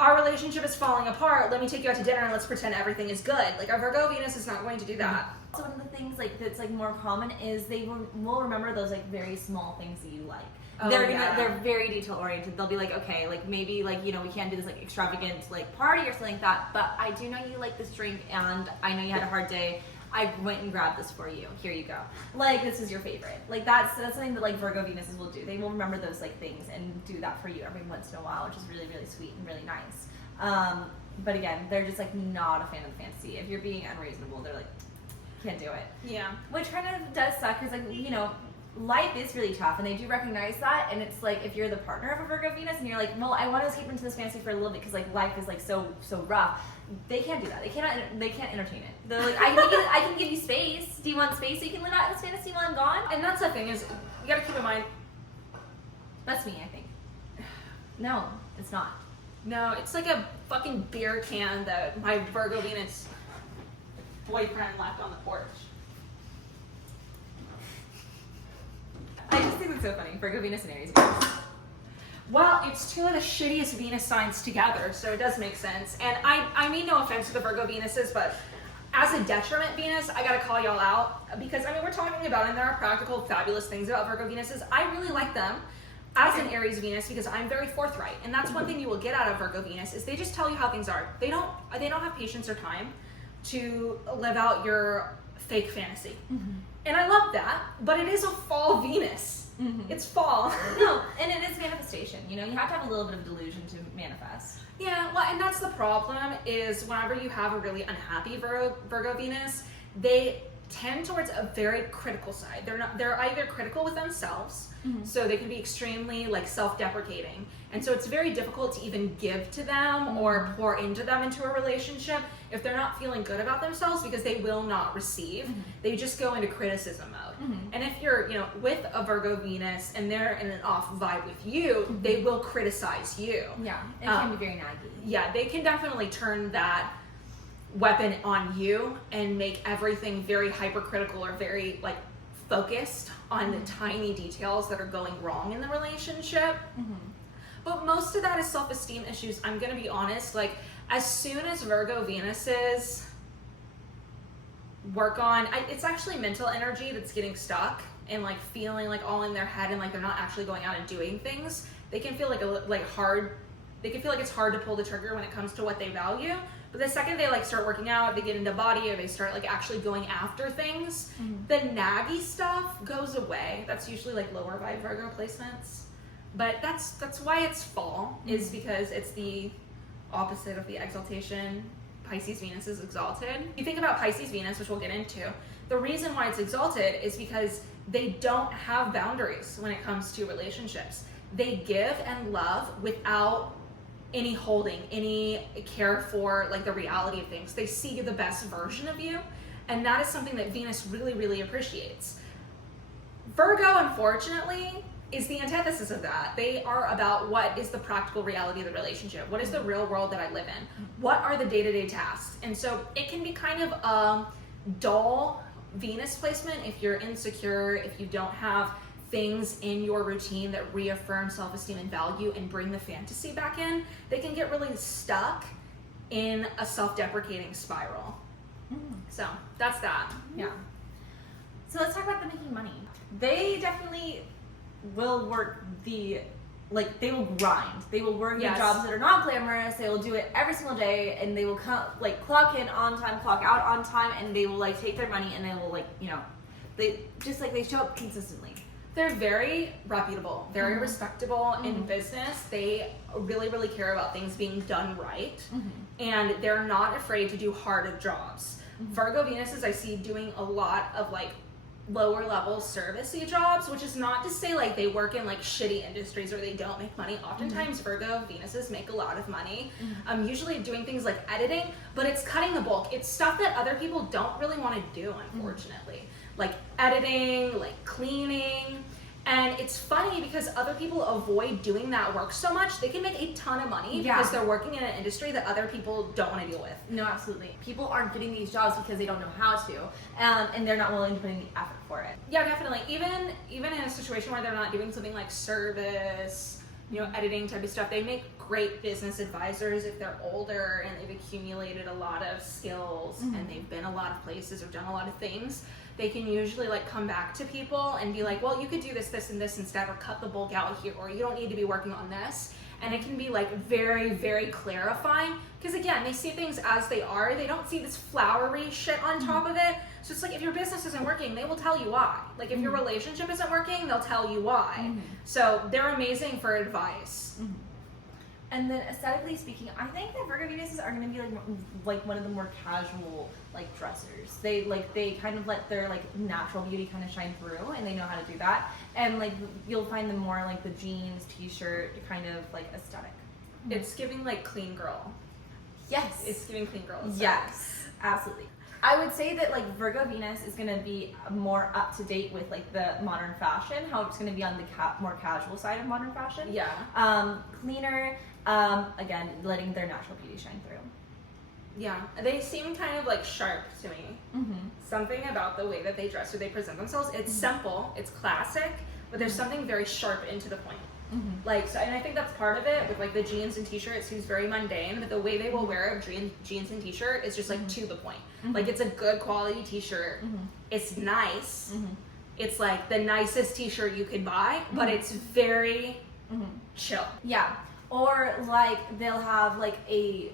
our relationship is falling apart, let me take you out to dinner and let's pretend everything is good. Like our Virgo Venus is not going to do that. So one of the things like that's like more common is they will remember those like very small things that you like. Oh, They're very detail oriented. They'll be like, okay, like maybe like, you know, we can't do this like extravagant like party or something like that, but I do know you like this drink and I know you had a hard day. I went and grabbed this for you. Here you go. Like this is your favorite. Like that's something that like Virgo Venuses will do. They will remember those like things and do that for you every once in a while, which is really, really sweet and really nice. But again, they're just like not a fan of the fantasy. If you're being unreasonable, they're like, can't do it. Yeah. Which kind of does suck because like, you know, life is really tough and they do recognize that, and it's like if you're the partner of a Virgo Venus and you're like, well, I want to escape into this fantasy for a little bit because like life is like so rough. They can't do that. They can't entertain it. They're like, I can give you space. Do you want space so you can live out this fantasy while I'm gone? And that's the thing is, you gotta keep in mind, That's me, I think. No, it's not. no, it's like a fucking beer can that my Virgo Venus boyfriend left on the porch. I just think it's so funny. Virgo Venus and Aries Venus. Well, it's two of the shittiest Venus signs together, so it does make sense. And I mean no offense to the Virgo Venuses, but as a detriment Venus, I gotta call y'all out because I mean we're talking about, and there are practical, fabulous things about Virgo Venuses. I really like them as an Aries Venus because I'm very forthright, and that's one thing you will get out of Virgo Venus is they just tell you how things are. They don't have patience or time to live out your fake fantasy, and I love that. But it is a fall Venus. It's fall. No, and it is manifestation. You know, you have to have a little bit of delusion to manifest. Yeah, well, and that's the problem is whenever you have a really unhappy Virgo Venus, they tend towards a very critical side. They're either critical with themselves, so they can be extremely like self-deprecating, and so it's very difficult to even give to them or pour into them into a relationship if they're not feeling good about themselves, because they will not receive. They just go into criticism mode. And if you're, you know, with a Virgo Venus and they're in an off vibe with you, they will criticize you. Yeah, it can be very naggy. Yeah, they can definitely turn that weapon on you and make everything very hypercritical or very like focused on the tiny details that are going wrong in the relationship. But most of that is self-esteem issues. I'm gonna be honest, like as soon as Virgo Venuses work on, it's actually mental energy that's getting stuck and like feeling like all in their head and like they're not actually going out and doing things. They can feel hard. They can feel like it's hard to pull the trigger when it comes to what they value. But the second they like start working out, they get into body, or they start like actually going after things, the naggy stuff goes away. That's usually like lower vibe Virgo placements. But that's why it's fall, is because it's the opposite of the exaltation. Pisces Venus is exalted. If you think about Pisces Venus, which we'll get into, the reason why it's exalted is because they don't have boundaries when it comes to relationships. They give and love without any holding, any care for like the reality of things. They see the best version of you, and that is something that Venus really, really appreciates. Virgo, unfortunately, is the antithesis of that. They are about what is the practical reality of the relationship. What is the real world that I live in? What are the day-to-day tasks? And so it can be kind of a dull Venus placement if you're insecure, if you don't have things in your routine that reaffirm self-esteem and value and bring the fantasy back in. They can get really stuck in a self-deprecating spiral. So that's that. Yeah. So let's talk about them making money. They definitely will work they will grind. They will work in jobs that are not glamorous. They will do it every single day, and they will clock in on time, clock out on time, and they will like take their money and they will they show up consistently. They're very reputable, very respectable in business. They really, really care about things being done right, and they're not afraid to do harder jobs. Virgo Venuses I see doing a lot of like lower level servicey jobs, which is not to say like they work in like shitty industries or they don't make money. Oftentimes Virgo Venuses make a lot of money, usually doing things like editing, but it's cutting the bulk. It's stuff that other people don't really want to do, unfortunately. Like editing, like cleaning. And it's funny because other people avoid doing that work so much. They can make a ton of money because they're working in an industry that other people don't want to deal with. No, absolutely. People aren't getting these jobs because they don't know how to, and they're not willing to put in the effort for it. Yeah, definitely. Even in a situation where they're not doing something like service, editing type of stuff, they make great business advisors if they're older and they've accumulated a lot of skills and they've been a lot of places or done a lot of things. They can usually like come back to people and be like, well, you could do this, this, and this instead, or cut the bulk out here, or you don't need to be working on this. And it can be like very, very clarifying, because again, they see things as they are. They don't see this flowery shit on top of it. So it's like, if your business isn't working, they will tell you why. Like if your relationship isn't working, they'll tell you why. So they're amazing for advice. And then aesthetically speaking, I think that Virgo Venuses are going to be like one of the more casual like dressers. They kind of let their like natural beauty kind of shine through, and they know how to do that. And like you'll find them more like the jeans, t-shirt kind of like aesthetic. It's giving like clean girl. Yes. It's giving clean girl aesthetic. Yes, absolutely. I would say that like Virgo Venus is going to be more up to date with like the modern fashion. How it's going to be on the more casual side of modern fashion. Yeah. Cleaner. Again, letting their natural beauty shine through. Yeah, they seem kind of like sharp to me. Something about the way that they dress or they present themselves. It's simple, it's classic, but there's something very sharp and to the point. Like, so, and I think that's part of it with like the jeans and t-shirt. It seems very mundane, but the way they will wear a jeans and t-shirt is just like to the point. Like it's a good quality t-shirt. It's nice. It's like the nicest t-shirt you could buy, but it's very chill. Yeah. Or like they'll have like a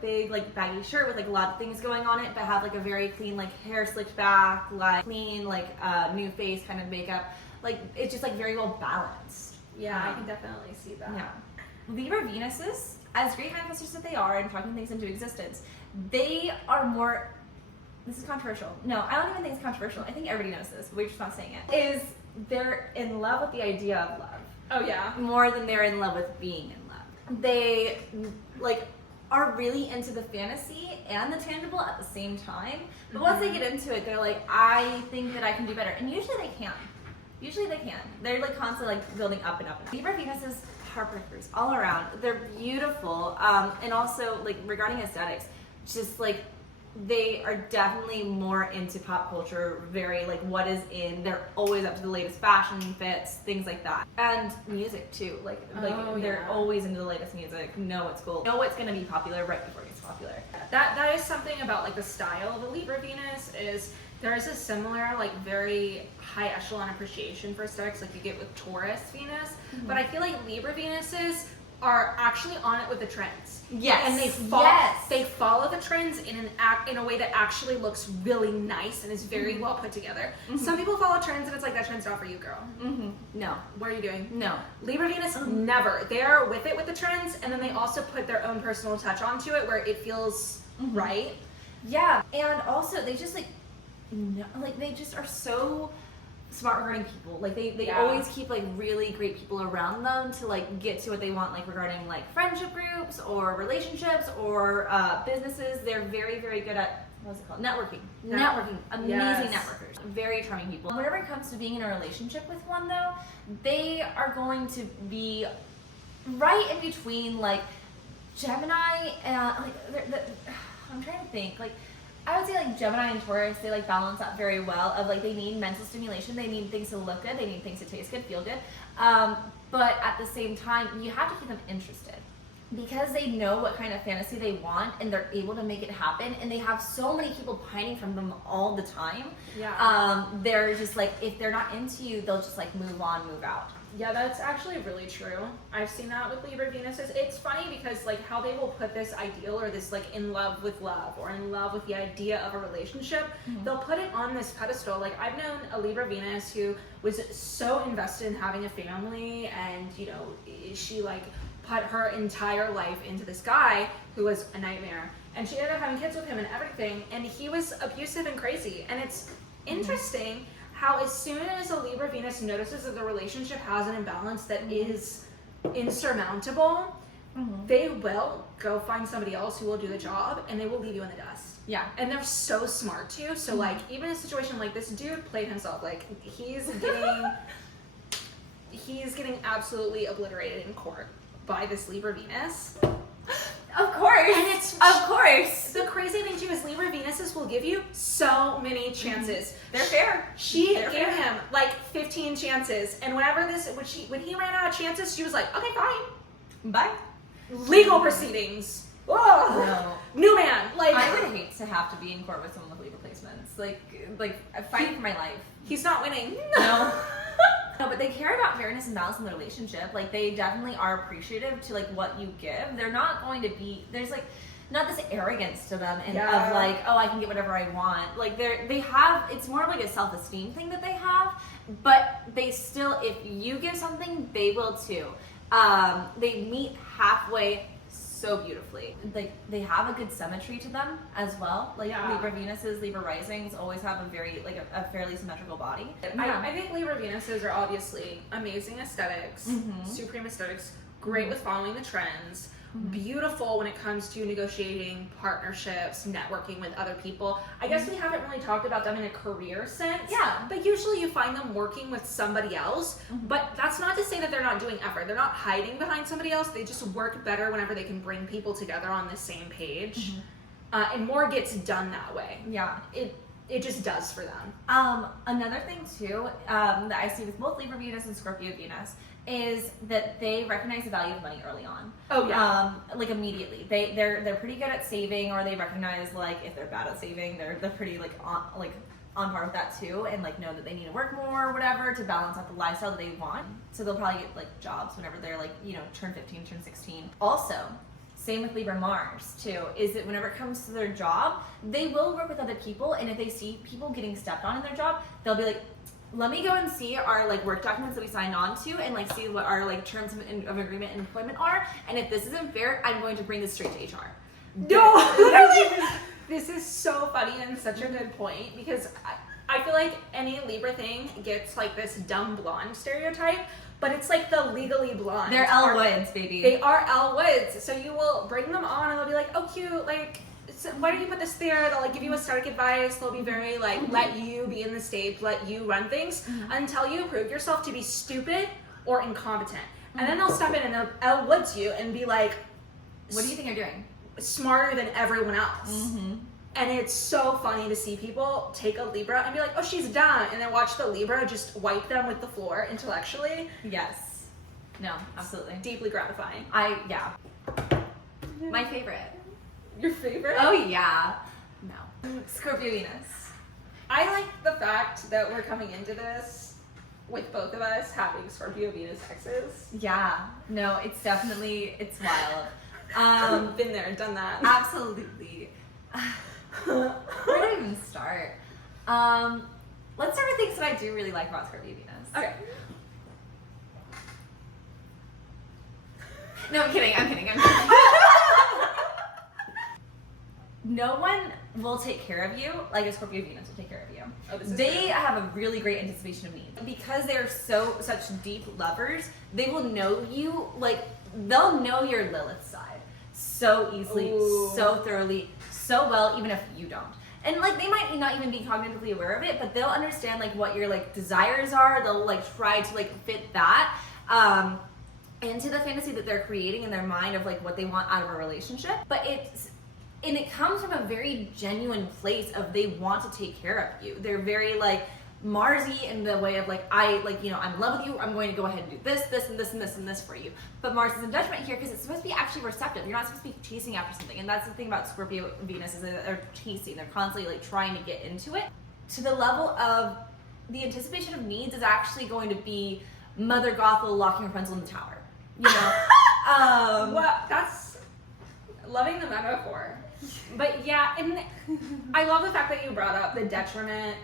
big like baggy shirt with like a lot of things going on it, but have like a very clean like hair slicked back, like clean like new face kind of makeup. Like it's just like very well balanced. Yeah, I can definitely see that. Yeah. Libra Venuses, as great manifestors that they are and talking things into existence, they are more this is controversial. No, I don't even think it's controversial. I think everybody knows this, but we're just not saying it. Is they're in love with the idea of love. Oh yeah. More than they're in love with being in love. They like are really into the fantasy and the tangible at the same time. But once they get into it, they're like, I think that I can do better. And usually they can. Usually they can. They're like constantly like building up and up and up. Libra Venuses, heartbreakers all around. They're beautiful. And also like regarding aesthetics, just like they are definitely more into pop culture, very like what is in. They're always up to the latest fashion fits, things like that. And music too. Like they're always into the latest music, know what's cool, know what's gonna be popular right before it gets popular. That is something about like the style of a Libra Venus is there is a similar like very high echelon appreciation for aesthetics like you get with Taurus Venus, but I feel like Libra Venuses are actually on it with the trends. Yes. And they follow the trends in a way that actually looks really nice and is very well put together. Some people follow trends and it's like, that trend's not for you, girl. No. What are you doing? No. Libra Venus, never. They are with it with the trends, and then they also put their own personal touch onto it where it feels right. Yeah. And also they just like, no, like they just are so smart regarding people. Like they always keep like really great people around them to like get to what they want, like regarding like friendship groups or relationships or businesses. They're very, very good at, what's it called? Networking. Amazing networkers. Very charming people. Whenever it comes to being in a relationship with one though, they are going to be right in between like Gemini and like I'm trying to think, like I would say like Gemini and Taurus, they like balance out very well of like they need mental stimulation, they need things to look good, they need things to taste good, feel good. But at the same time, you have to keep them interested because they know what kind of fantasy they want and they're able to make it happen, and they have so many people pining from them all the time. They're just like, if they're not into you, they'll just like move on, move out. Yeah, that's actually really true. I've seen that with Libra Venuses. It's funny because like how they will put this ideal or this like in love with love or in love with the idea of a relationship, they'll put it on this pedestal. Like I've known a Libra Venus who was so invested in having a family, and you know, she like put her entire life into this guy who was a nightmare, and she ended up having kids with him and everything, and he was abusive and crazy. And it's interesting how as soon as a Libra Venus notices that the relationship has an imbalance that is insurmountable, they will go find somebody else who will do the job, and they will leave you in the dust. Yeah. And they're so smart too. So like even in a situation like this dude played himself, like he's getting absolutely obliterated in court by this Libra Venus. Of course. And it's of course. The crazy thing too is Libra Venuses will give you so many chances. They're fair. She gave him like 15 chances, and when he ran out of chances, she was like, okay, fine, bye. Legal proceedings. Oh, No. New man. Like I would hate to have to be in court with someone with Libra placements. Like I'm fighting for my life. he's not winning. No. No, but they care about fairness and balance in the relationship. Like they definitely are appreciative to like what you give. They're not going to be, there's like not this arrogance to them and of like, oh, I can get whatever I want. Like they have, it's more of like a self-esteem thing that they have, but they still, if you give something, they will too. They meet halfway so beautifully. Like they have a good symmetry to them as well. Like Libra Venuses, Libra Risings always have a very like a fairly symmetrical body. I think Libra Venuses are obviously amazing aesthetics, supreme aesthetics, great with following the trends, beautiful when it comes to negotiating partnerships, networking with other people. I guess we haven't really talked about them in a career sense. Yeah. But usually you find them working with somebody else. But that's not to say that they're not doing effort. They're not hiding behind somebody else. They just work better whenever they can bring people together on the same page. And more gets done that way. Yeah. It just does for them. Another thing too that I see with both Libra Venus and Scorpio Venus is that they recognize the value of money early on. Oh yeah. Like immediately. They're pretty good at saving, or they recognize like if they're bad at saving, they're pretty like on par with that too, and like know that they need to work more or whatever to balance out the lifestyle that they want. So they'll probably get like jobs whenever they're like, you know, turn 15, turn 16. Also, same with Libra Mars too, is that whenever it comes to their job, they will work with other people, and if they see people getting stepped on in their job, they'll be like, let me go and see our like work documents that we signed on to, and like see what our like terms of agreement and employment are, and if this isn't fair, I'm going to bring this straight to HR. No, literally. This is so funny and such a good point because I feel like any Libra thing gets like this dumb blonde stereotype, but it's like the legally blonde. They're Elle Woods, baby. They are Elle Woods. So you will bring them on and they'll be like, oh cute, like why don't you put this there? They'll like give you aesthetic advice. They'll be very like, let you be in the stage, let you run things until you prove yourself to be stupid or incompetent. And then they'll step in and they'll Elle Woods you and be like, what do you think you're doing? Smarter than everyone else. And it's so funny to see people take a Libra and be like, oh, she's dumb, and then watch the Libra just wipe them with the floor intellectually. Yes. No, absolutely. Deeply gratifying. Yeah. My favorite. Your favorite? Oh yeah. No. Scorpio Venus. I like the fact that we're coming into this with both of us having Scorpio Venus exes. Yeah. No, it's definitely, it's wild. Been there, done that. Absolutely. Where do I even start? Let's start with things that I do really like about Scorpio Venus. Okay. No, I'm kidding. No one will take care of you like a Scorpio Venus will take care of you. Oh, this is they true. have a really great anticipation of needs. Because they're such deep lovers, they will know you, like, they'll know your Lilith side so easily, so thoroughly, so well, even if you don't. And like they might not even be cognitively aware of it, but they'll understand like what your like desires are. They'll like try to like fit that into the fantasy that they're creating in their mind of like what they want out of a relationship. But it comes from a very genuine place of they want to take care of you. They're very like Marsy in the way of like, I'm in love with you, I'm going to go ahead and do this, this, and this, and this, and this for you. But Mars is in judgment here because it's supposed to be actually receptive. You're not supposed to be chasing after something. And that's the thing about Scorpio and Venus is that they're chasing. They're constantly like trying to get into it. To the level of the anticipation of needs is actually going to be Mother Gothel locking Rapunzel in the tower. You know? Well, that's loving the metaphor. But yeah, and I love the fact that you brought up the detriment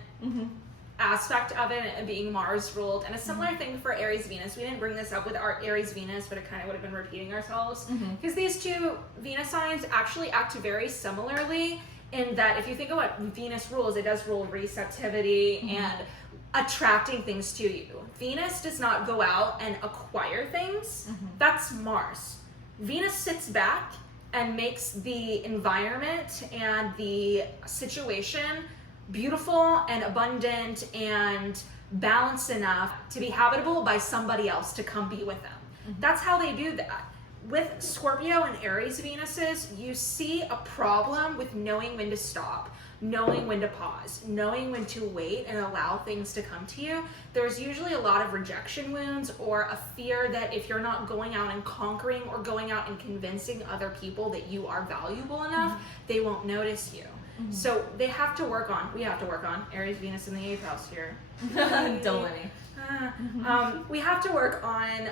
aspect of it and being Mars ruled, and a similar thing for Aries Venus. We didn't bring this up with our Aries Venus, but it kind of would have been repeating ourselves because these two Venus signs actually act very similarly in that if you think of what Venus rules, it does rule receptivity and attracting things to you. Venus does not go out and acquire things. That's Mars. Venus sits back and makes the environment and the situation beautiful and abundant and balanced enough to be habitable by somebody else to come be with them. That's how they do that. With Scorpio and Aries Venuses, you see a problem with knowing when to stop, knowing when to pause, knowing when to wait and allow things to come to you. There's usually a lot of rejection wounds or a fear that if you're not going out and conquering or going out and convincing other people that you are valuable enough, they won't notice you. So we have to work on Aries Venus in the 8th house here. Don't let me. We have to work on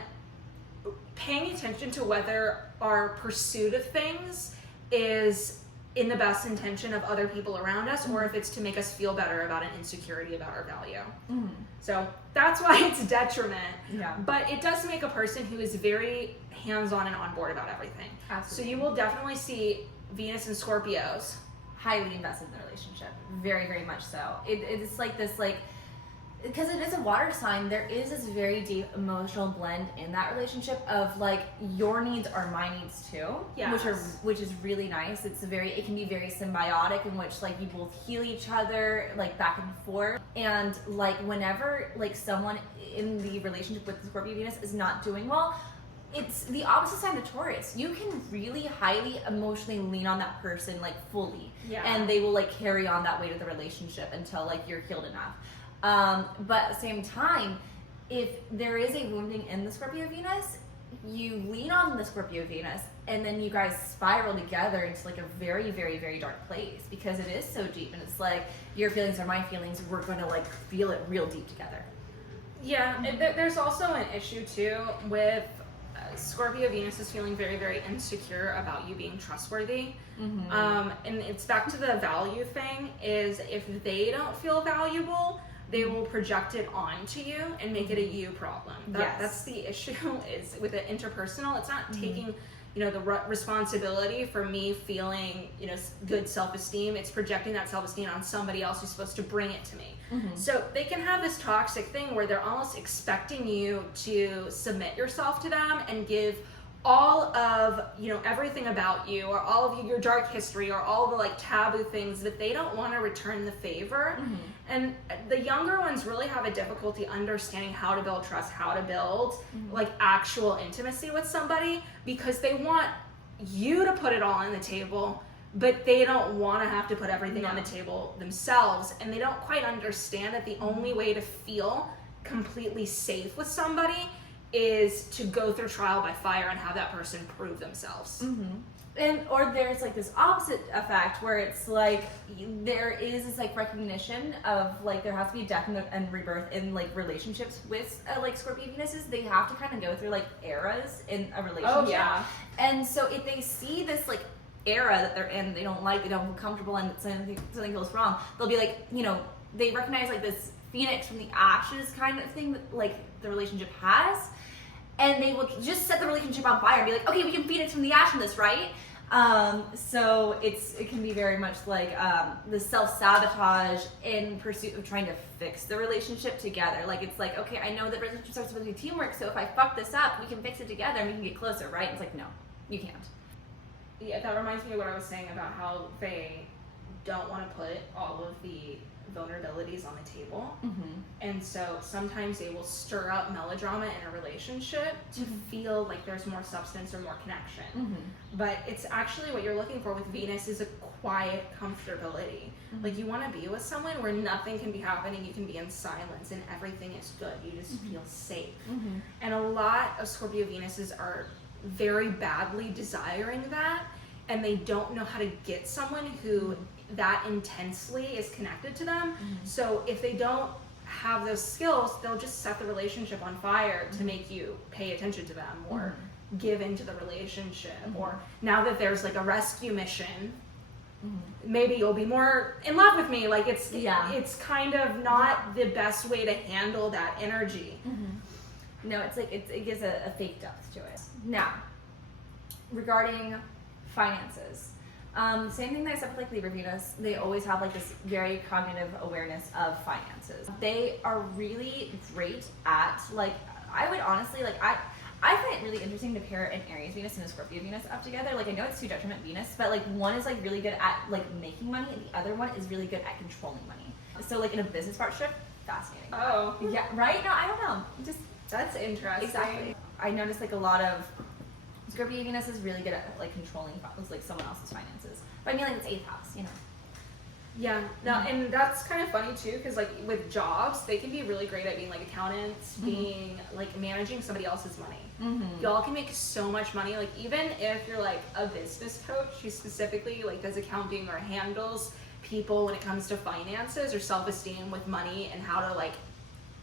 paying attention to whether our pursuit of things is in the best intention of other people around us or if it's to make us feel better about an insecurity about our value. So that's why it's detriment. Yeah. But it does make a person who is very hands-on and on board about everything. Absolutely. So you will definitely see Venus and Scorpios highly invested in the relationship. Very, very much so. It's like this, like, because it is a water sign, there is this very deep emotional blend in that relationship of like your needs are my needs too. Yes. Which is really nice. It can be very symbiotic in which like you both heal each other like back and forth. And like whenever like someone in the relationship with the Scorpio Venus is not doing well, it's the opposite sign of Taurus. You can really highly emotionally lean on that person like fully, and they will like carry on that weight of the relationship until like you're healed enough. But at the same time, if there is a wounding in the Scorpio Venus, you lean on the Scorpio Venus, and then you guys spiral together into like a very, very, very dark place because it is so deep, and it's like your feelings are my feelings. We're gonna like feel it real deep together. Yeah, and there's also an issue too with Scorpio Venus is feeling very, very insecure about you being trustworthy. And it's back to the value thing is if they don't feel valuable, they will project it onto you and make it a you problem. That's the issue is with the interpersonal. It's not taking you know, the responsibility for me feeling, you know, good self-esteem. It's projecting that self-esteem on somebody else who's supposed to bring it to me. So they can have this toxic thing where they're almost expecting you to submit yourself to them and give all of, you know, everything about you, or all of your dark history, or all the like taboo things that they don't want to return the favor. And the younger ones really have a difficulty understanding how to build trust, how to build like actual intimacy with somebody, because they want you to put it all on the table, but they don't want to have to put everything on the table themselves. And they don't quite understand that the only way to feel completely safe with somebody is to go through trial by fire and have that person prove themselves. And or there's like this opposite effect where it's like there is this like recognition of like there has to be death and rebirth in like relationships with like Scorpio Venuses. They have to kind of go through like eras in a relationship. And so if they see this like era that they're in, they don't like, they don't feel comfortable, and something goes wrong, they'll be like, you know, they recognize like this phoenix from the ashes kind of thing that like the relationship has, and they will just set the relationship on fire and be like, okay, we can phoenix from the ash in this, right? So it can be very much like the self-sabotage in pursuit of trying to fix the relationship together. Like it's like, okay, I know that relationships are supposed to be teamwork, so if I fuck this up, we can fix it together and we can get closer, right? It's like, no, you can't. Yeah, that reminds me of what I was saying about how they don't want to put all of the vulnerabilities on the table. And so sometimes they will stir up melodrama in a relationship to feel like there's more substance or more connection. But it's actually what you're looking for with Venus is a quiet comfortability. Like you want to be with someone where nothing can be happening, you can be in silence and everything is good, you just feel safe. And a lot of Scorpio Venuses are very badly desiring that, and they don't know how to get someone who that intensely is connected to them. So if they don't have those skills, they'll just set the relationship on fire to make you pay attention to them or give into the relationship. Or now that there's like a rescue mission, maybe you'll be more in love with me. Like it's kind of not the best way to handle that energy. No, it's like it gives a fake depth to it. Now, regarding finances, same thing that I said with like Libra Venus, they always have like this very cognitive awareness of finances. They are really great at like, I would honestly like, I find it really interesting to pair an Aries Venus and a Scorpio Venus up together. Like I know it's two detriment Venus, but like one is like really good at like making money and the other one is really good at controlling money. So like in a business partnership, fascinating. Oh. Yeah, right? No, I don't know. Just That's interesting. exactly. I noticed like a lot of Scorpio Venus is really good at like controlling like someone else's finances. But I mean like it's 8th house, you know. Yeah, no, and that's kind of funny too, because like with jobs, they can be really great at being like accountants, being like managing somebody else's money. Y'all can make so much money. Like even if you're like a business coach who specifically like does accounting or handles people when it comes to finances or self-esteem with money and how to like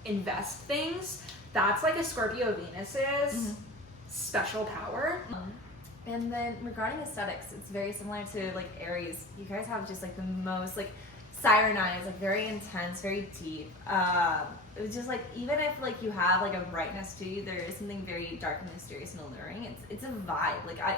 invest things, that's like a Scorpio Venus's special power. And then regarding aesthetics, it's very similar to like Aries. You guys have just like the most like siren eyes, like very intense, very deep. It was just like, even if like you have like a brightness to you, there is something very dark and mysterious and alluring. It's a vibe. Like I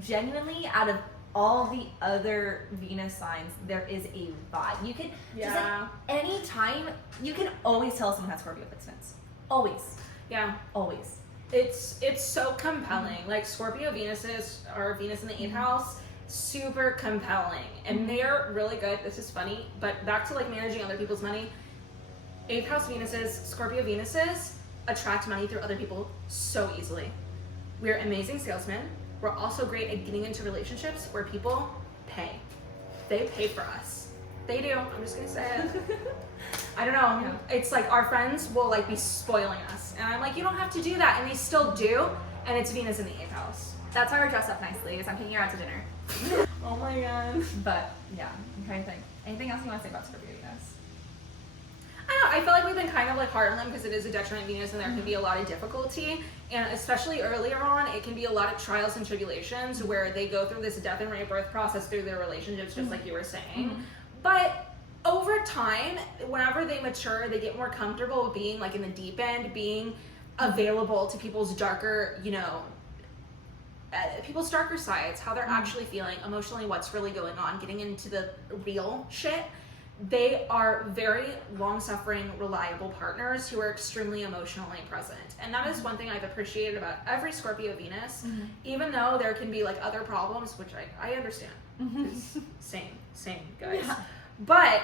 genuinely, out of all the other Venus signs, there is a vibe. You can just like anytime, you can always tell someone has Scorpio placements. Always. Yeah. Always. It's so compelling. Like Scorpio Venuses or Venus in the 8th house, super compelling. And they're really good. This is funny, but back to like managing other people's money. 8th house Venuses, Scorpio Venuses attract money through other people so easily. We're amazing salesmen. We're also great at getting into relationships where people pay. They pay for us. They do. I'm just gonna say it. I don't know. Yeah. It's like our friends will like be spoiling us, and I'm like, you don't have to do that, and they still do. And it's Venus in the 8th house. That's why we're dressed up nicely. Is I'm taking you out to dinner. Oh my god. But yeah, I'm trying to think. Anything else you want to say about Scorpio Venus? I don't know. I feel like we've been kind of like hard on them because it is a detriment Venus, and there can be a lot of difficulty, and especially earlier on, it can be a lot of trials and tribulations where they go through this death and rebirth process through their relationships, just like you were saying. But over time, whenever they mature, they get more comfortable being like in the deep end, being available to people's darker, you know, people's darker sides, how they're actually feeling emotionally, what's really going on, getting into the real shit. They are very long-suffering, reliable partners who are extremely emotionally present. And that is one thing I've appreciated about every Scorpio Venus, even though there can be like other problems, which I understand. Same, guys. Yeah. But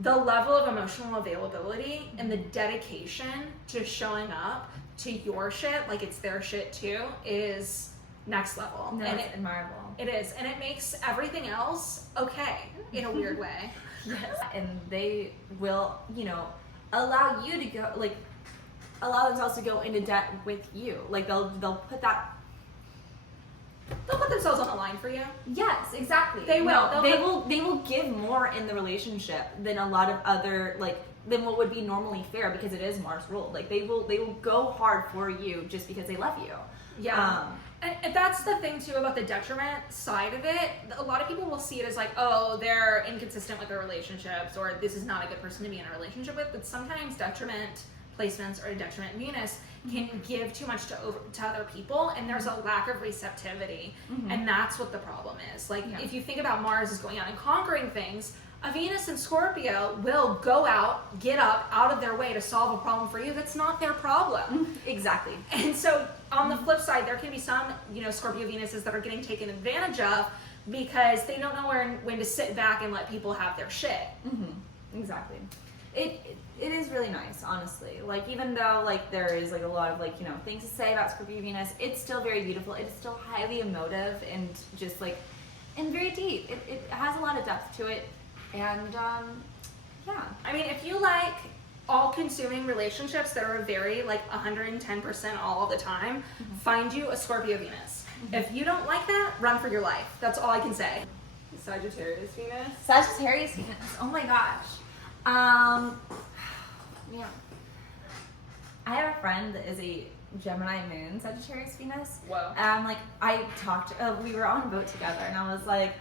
the level of emotional availability and the dedication to showing up to your shit like it's their shit too is next level. No, and it's admirable. It is, and it makes everything else okay in a weird way. Yes. And they will, you know, allow you to go, like, allow themselves to go into debt with you. Like, they'll put that. They'll put themselves on the line for you. Yes, exactly. They will. No, they will give more in the relationship than a lot of other, like, than what would be normally fair, because it is Mars ruled. Like, they will go hard for you just because they love you. Yeah. And that's the thing too about the detriment side of it. A lot of people will see it as like, oh, they're inconsistent with their relationships, or this is not a good person to be in a relationship with. But sometimes detriment placements or a detriment Venus can give too much to other people, and there's a lack of receptivity. And that's what the problem is. Like, if you think about Mars is going out and conquering things, a Venus in Scorpio will go out, get up, out of their way to solve a problem for you that's not their problem. Exactly. And so on the flip side, there can be some, you know, Scorpio Venuses that are getting taken advantage of because they don't know when to sit back and let people have their shit. Exactly. It is really nice, honestly. Like, even though like there is like a lot of like, you know, things to say about Scorpio Venus, it's still very beautiful. It's still highly emotive and just like, and very deep. It has a lot of depth to it. And yeah. I mean, if you like all-consuming relationships that are very like 110% all the time, find you a Scorpio Venus. If you don't like that, run for your life. That's all I can say. Sagittarius Venus. Sagittarius Venus. Oh my gosh. Yeah. I have a friend that is a Gemini moon, Sagittarius Venus. Whoa. And like, we were on a boat together, and I was like,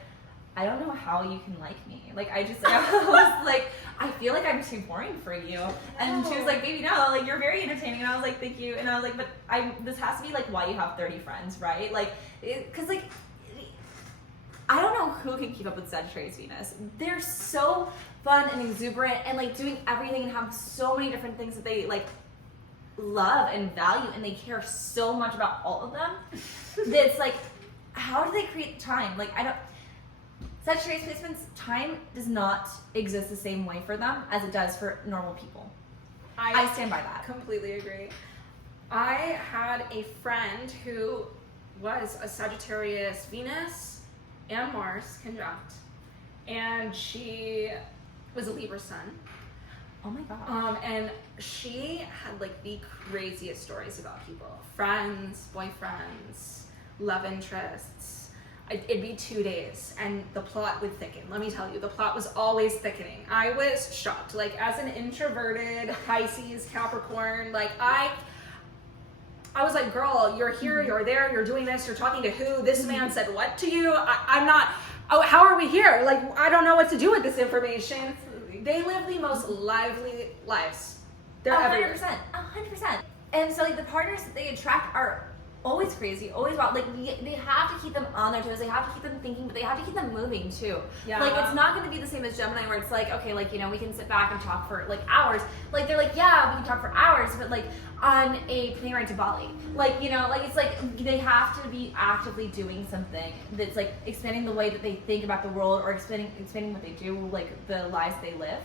I don't know how you can like me. Like, I was like, I feel like I'm too boring for you. And she was like, baby, no, like, you're very entertaining. And I was like, thank you. And I was like, but this has to be like why you have 30 friends, right? Like, cause like, I don't know who can keep up with Sagittarius Venus. They're so fun and exuberant and like doing everything and have so many different things that they like love and value, and they care so much about all of them. That it's like, how do they create time? Like, Sagittarius placements, time does not exist the same way for them as it does for normal people. I stand by that. Completely agree. I had a friend who was a Sagittarius Venus and Mars conjunct, and she was a Libra sun. Oh my god. And she had like the craziest stories about people. Friends, boyfriends, love interests. It'd be 2 days and the plot would thicken. Let me tell you, the plot was always thickening. I was shocked. Like, as an introverted Pisces, Capricorn, like I was like, girl, you're here, you're there, you're doing this, you're talking to who? This man said what to you? I'm not, oh, how are we here? Like, I don't know what to do with this information. They live the most lively lives. They're 100%. 100%. And so like the partners that they attract are always crazy, always wild. Like, they have to keep them on their toes. They have to keep them thinking, but they have to keep them moving too. Yeah. Like, it's not going to be the same as Gemini, where it's like, okay, like, you know, we can sit back and talk for like hours. Like, they're like, yeah, we can talk for hours, but like on a plane ride to Bali. Like, you know, like, it's like they have to be actively doing something that's like expanding the way that they think about the world, or expanding what they do, like the lives they live.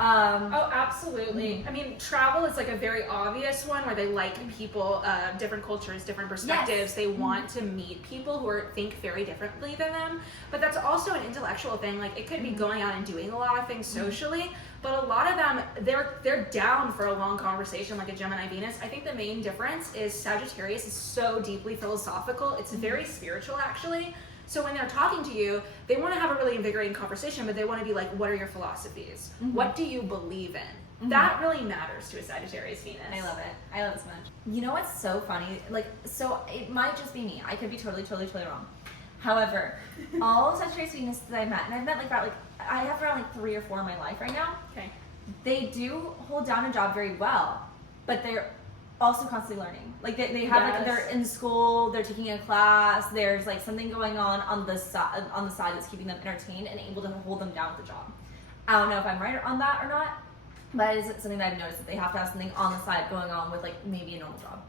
Oh, absolutely. I mean, travel is like a very obvious one where they like people, different cultures, different perspectives. Yes. They want to meet people who think very differently than them. But that's also an intellectual thing. Like, it could be going out and doing a lot of things socially, but a lot of them, they're down for a long conversation, like a Gemini Venus. I think the main difference is Sagittarius is so deeply philosophical. It's very spiritual, actually. So when they're talking to you, they want to have a really invigorating conversation, but they want to be like, what are your philosophies? What do you believe in? That really matters to a Sagittarius Venus. I love it. I love it so much. You know what's so funny? Like, so it might just be me. I could be totally wrong. However, all Sagittarius Venus that I've met, and I've met like about like, I have around like 3 or 4 in my life right now. Okay. They do hold down a job very well, but they're also constantly learning. Like they have like they're in school, they're taking a class, there's like something going on the side that's keeping them entertained and able to hold them down with the job. I don't know if I'm right on that or not, but it is something that I've noticed that they have to have something on the side going on with like maybe a normal job.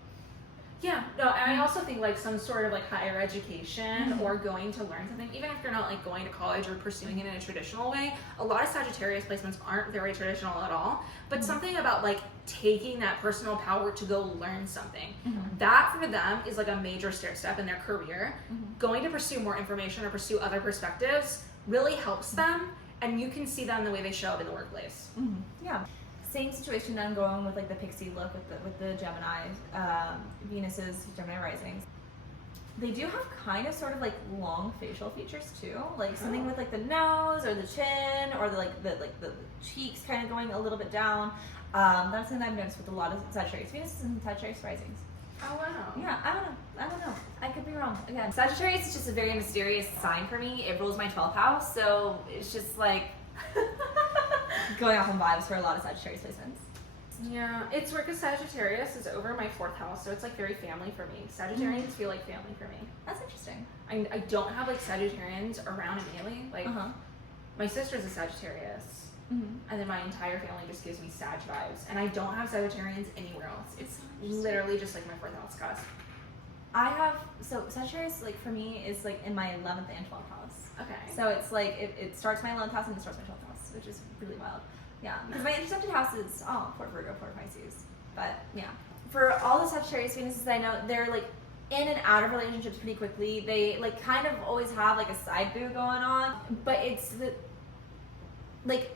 Yeah, no, and I also think like some sort of like higher education or going to learn something, even if you're not like going to college or pursuing it in a traditional way. A lot of Sagittarius placements aren't very traditional at all, but something about like taking that personal power to go learn something, that for them is like a major step in their career. Going to pursue more information or pursue other perspectives really helps them, and you can see that in the way they show up in the workplace. Yeah. Same situation I'm going with like the pixie look with the Gemini, Venuses, Gemini risings. They do have kind of sort of like long facial features too, like something with like the nose or the chin or the cheeks kind of going a little bit down. That's something I've noticed with a lot of Sagittarius Venuses and Sagittarius risings. Oh wow. Yeah, I don't know. I could be wrong. Again, Sagittarius is just a very mysterious sign for me. It rules my 12th house, so it's just like going off on vibes for a lot of Sagittarius placements. Yeah, it's weird because Sagittarius is over my 4th house, so it's like very family for me. Sagittarians feel like family for me. That's interesting. I don't have like Sagittarians around immediately. Like my sister's a Sagittarius, and then my entire family just gives me Sag vibes, and I don't have Sagittarians anywhere else. It's literally just like my 4th house cusp. I have, so Sagittarius like for me is like in my 11th and 12th house. Okay. So it's like it starts my 11th house and it starts my 12th house, which is really wild. Yeah, because my intercepted house is for Virgo, for Pisces. But yeah, for all the Sagittarius Venuses I know, they're like in and out of relationships pretty quickly. They like kind of always have like a side boo going on, but it's the like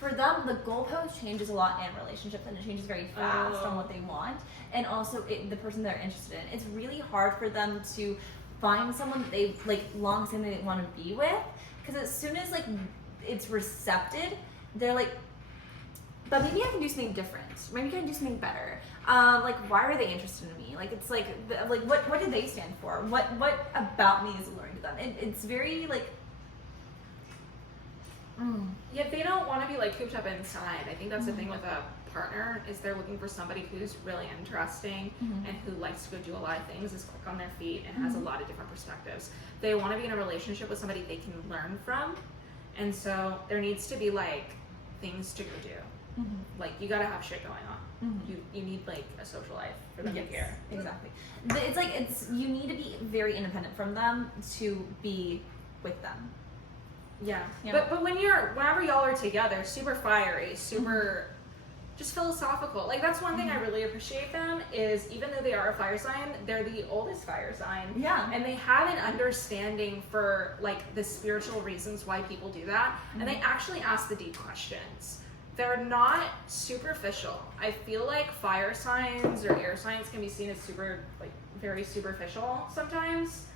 for them the goalpost changes a lot in relationships and it changes very fast on what they want, and also the person they're interested in. It's really hard for them to find someone that they like long time they want to be with, because as soon as like it's recepted, they're like, but maybe I can do something different. Maybe I can do something better. Like, why are they interested in me? Like, it's like what do they stand for? What about me is alluring to them? It's very like. Yeah, they don't want to be like cooped up inside. I think that's the thing with a partner, is they're looking for somebody who's really interesting and who likes to go do a lot of things, is quick on their feet, and has a lot of different perspectives. They want to be in a relationship with somebody they can learn from, and so there needs to be like things to go do. Like you gotta have shit going on. You need like a social life for them to care. Exactly. It's you need to be very independent from them to be with them. Yeah. But whenever y'all are together, super fiery, super just philosophical. Like that's one thing I really appreciate them, is even though they are a fire sign, they're the oldest fire sign. Yeah. And they have an understanding for like the spiritual reasons why people do that. And they actually ask the deep questions. They're not superficial. I feel like fire signs or air signs can be seen as very superficial sometimes.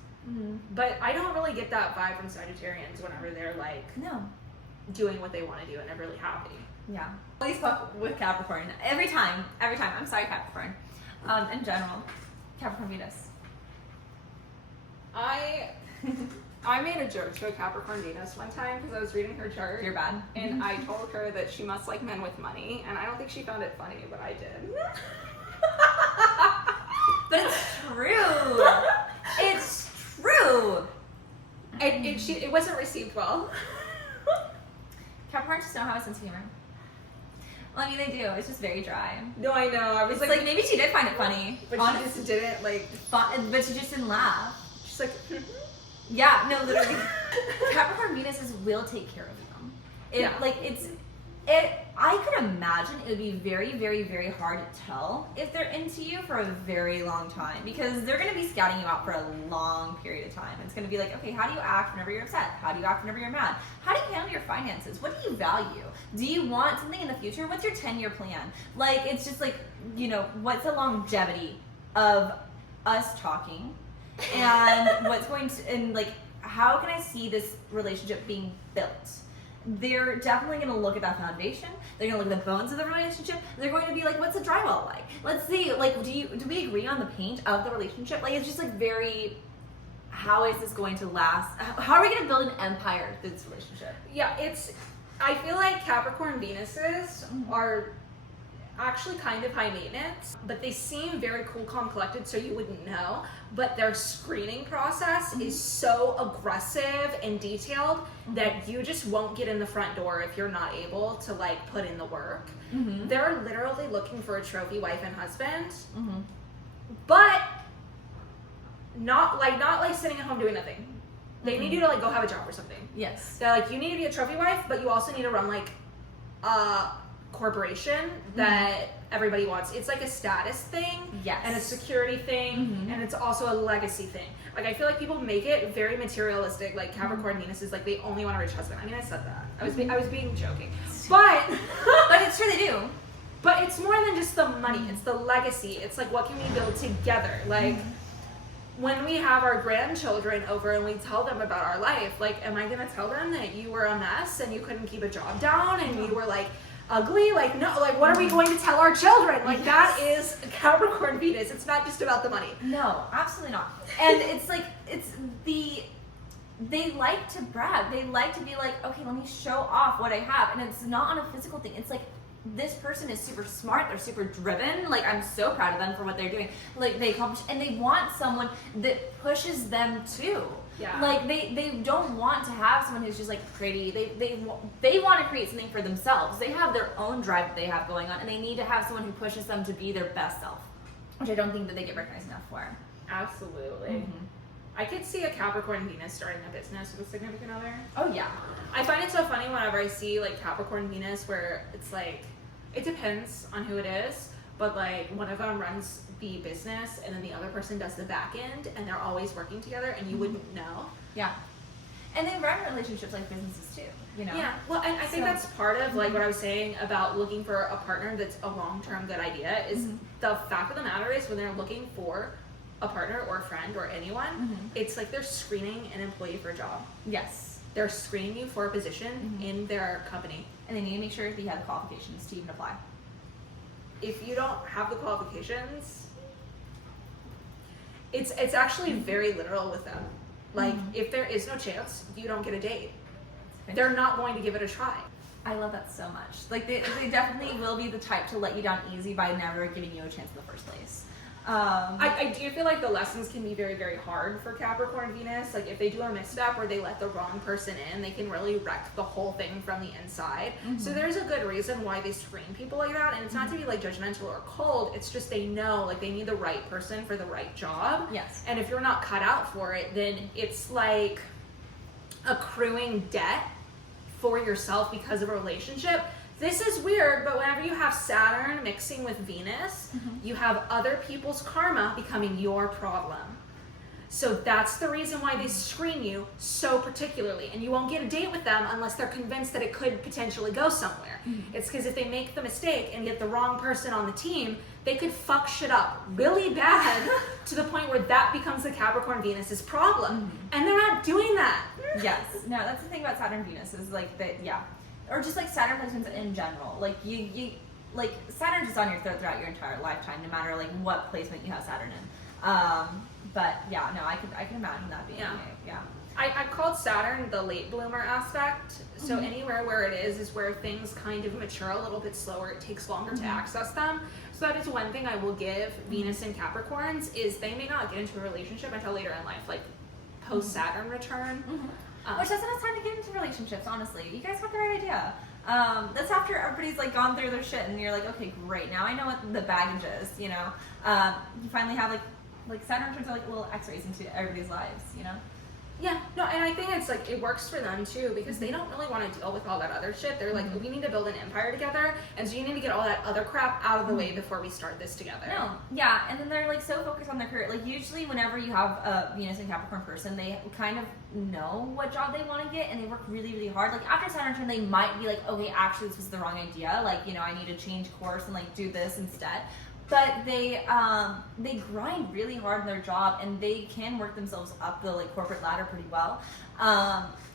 But I don't really get that vibe from Sagittarians whenever they're like doing what they want to do and they're really happy. Yeah. At least with Capricorn. Every time. I'm sorry, Capricorn. In general. Capricorn Venus. I made a joke to a Capricorn Venus one time because I was reading her chart. You're bad. And I told her that she must like men with money, and I don't think she found it funny, but I did. But it's true. It's true. It wasn't received well. Capricorns just don't have a sense of humor. Well, I mean, they do. It's just very dry. No, I know. I was it's like maybe she did find it funny, but she just didn't like. But she just didn't laugh. She's like. Yeah, no, literally. Capricorn Venuses will take care of them. I could imagine it would be very, very, very hard to tell if they're into you for a very long time, because they're going to be scouting you out for a long period of time. It's going to be like, okay, how do you act whenever you're upset? How do you act whenever you're mad? How do you handle your finances? What do you value? Do you want something in the future? What's your 10-year plan? Like, it's just like, what's the longevity of us talking? And what's going to, and like, how can I see this relationship being built? They're definitely going to look at that foundation. They're going to look at the bones of the relationship. They're going to be like, what's the drywall like? Let's see, like, do we agree on the paint of the relationship? Like, it's just like very, how is this going to last? How are we going to build an empire through this relationship? Yeah, I feel like Capricorn Venuses are, actually kind of high maintenance, but they seem very cool, calm, collected, so you wouldn't know. But their screening process is so aggressive and detailed that you just won't get in the front door if you're not able to like put in the work. They're literally looking for a trophy wife and husband, but not like sitting at home doing nothing. They need you to like go have a job or something. Yes. They're like, you need to be a trophy wife, but you also need to run like a corporation that everybody wants. It's like a status thing, and a security thing, and it's also a legacy thing. Like I feel like people make it very materialistic. Like Capricorn Venus is like they only want a rich husband. I mean, I said that. I was being joking, but but it's true they do. But it's more than just the money. It's the legacy. It's like what can we build together? Like when we have our grandchildren over and we tell them about our life, like am I gonna tell them that you were a mess and you couldn't keep a job down and you were like ugly? Like no, like what are we going to tell our children? Like that is Capricorn Venus. It's not just about the money. No, absolutely not. And it's like they like to brag. They like to be like, okay, let me show off what I have. And it's not on a physical thing. It's like this person is super smart, they're super driven, like I'm so proud of them for what they're doing. Like they accomplish, and they want someone that pushes them too. Yeah. Like they don't want to have someone who's just like pretty. They want to create something for themselves. They have their own drive that they have going on, and they need to have someone who pushes them to be their best self, which I don't think that they get recognized enough for. Absolutely. I could see a Capricorn Venus starting a business with a significant other. Oh yeah. I find it so funny whenever I see like Capricorn Venus where it's like, it depends on who it is, but like one of them runs the business and then the other person does the back end and they're always working together and you wouldn't know. Yeah. And they run relationships like businesses too, you know? Yeah, well, and I think that's part of like what I was saying about looking for a partner that's a long-term good idea is the fact of the matter is when they're looking for a partner or a friend or anyone, it's like they're screening an employee for a job. Yes. They're screening you for a position in their company. And they need to make sure that you have the qualifications to even apply. If you don't have the qualifications, it's actually very literal with them. Like if there is no chance, you don't get a date. They're not going to give it a try. I love that so much. Like they definitely will be the type to let you down easy by never giving you a chance in the first place. I do feel like the lessons can be very, very hard for Capricorn Venus. Like if they do a misstep or they let the wrong person in, they can really wreck the whole thing from the inside. So there's a good reason why they screen people like that. And it's not to be like judgmental or cold. It's just they know like they need the right person for the right job. Yes. And if you're not cut out for it, then it's like accruing debt for yourself because of a relationship. This is weird, but whenever you have Saturn mixing with Venus, you have other people's karma becoming your problem. So that's the reason why they screen you so particularly. And you won't get a date with them unless they're convinced that it could potentially go somewhere. It's because if they make the mistake and get the wrong person on the team, they could fuck shit up really bad to the point where that becomes the Capricorn Venus's problem. And they're not doing that. Yes. No, that's the thing about Saturn Venus is like that, yeah. Or just like Saturn placements in general. Like you like Saturn's just on your throat throughout your entire lifetime, no matter like what placement you have Saturn in. But yeah, no, I can imagine that being I called Saturn the late bloomer aspect. So anywhere where it is where things kind of mature a little bit slower. It takes longer to access them. So that is one thing I will give Venus and Capricorns is they may not get into a relationship until later in life, like post Saturn return. Which that's enough time to get into relationships, honestly. You guys got the right idea. That's after everybody's like gone through their shit and you're like, okay, great, now I know what the baggage is, you know? You finally have like Saturn turns out like little x-rays into everybody's lives, you know? Yeah, no, and I think it's like it works for them too because they don't really want to deal with all that other shit. They're like, we need to build an empire together, and so you need to get all that other crap out of the way before we start this together. No, yeah, and then they're like so focused on their career. Like usually, whenever you have a Venus and Capricorn person, they kind of know what job they want to get, and they work really, really hard. Like after Saturn return, they might be like, okay, actually, this was the wrong idea. Like you know, I need to change course and like do this instead. But they grind really hard in their job, and they can work themselves up the like corporate ladder pretty well,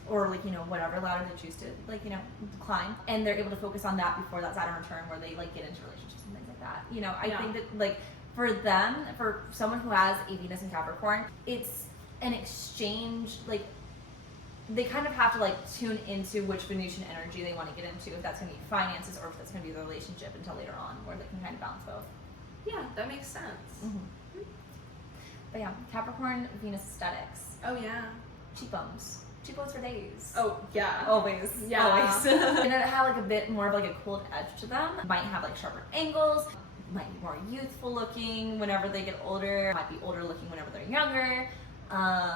or like you know whatever ladder they choose to like you know climb, and they're able to focus on that before that Saturn return where they like get into relationships and things like that. You know, I think that like for them, for someone who has a Venus and Capricorn, it's an exchange like they kind of have to like tune into which Venusian energy they want to get into, if that's going to be finances or if that's going to be the relationship until later on, where they can kind of balance both. Yeah, that makes sense. Mm-hmm. But yeah, Capricorn, Venus aesthetics. Oh yeah. Cheekbones. Cheekbones for days. Oh yeah. Always. Yeah. Always. And it have like a bit more of like a cold edge to them. Might have like sharper angles. Might be more youthful looking whenever they get older. Might be older looking whenever they're younger.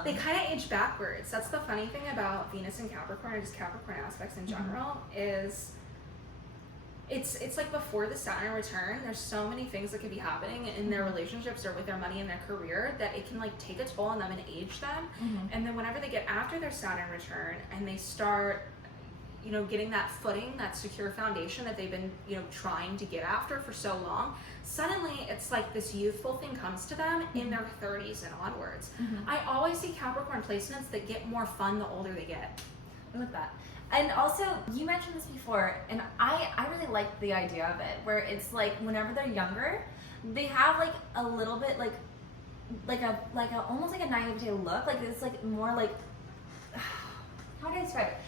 They kind of age backwards. That's the funny thing about Venus and Capricorn, or just Capricorn aspects in general, is it's like before the Saturn return, there's so many things that could be happening in their relationships or with their money and their career that it can like take a toll on them and age them. And then whenever they get after their Saturn return and they start, you know, getting that footing, that secure foundation that they've been, you know, trying to get after for so long, suddenly it's like this youthful thing comes to them in their 30s and onwards. I always see Capricorn placements that get more fun the older they get. I love that. And also, you mentioned this before, and I really like the idea of it, where it's like whenever they're younger, they have like a little bit like a almost like a naivete look. Like it's like more like, how do I describe it?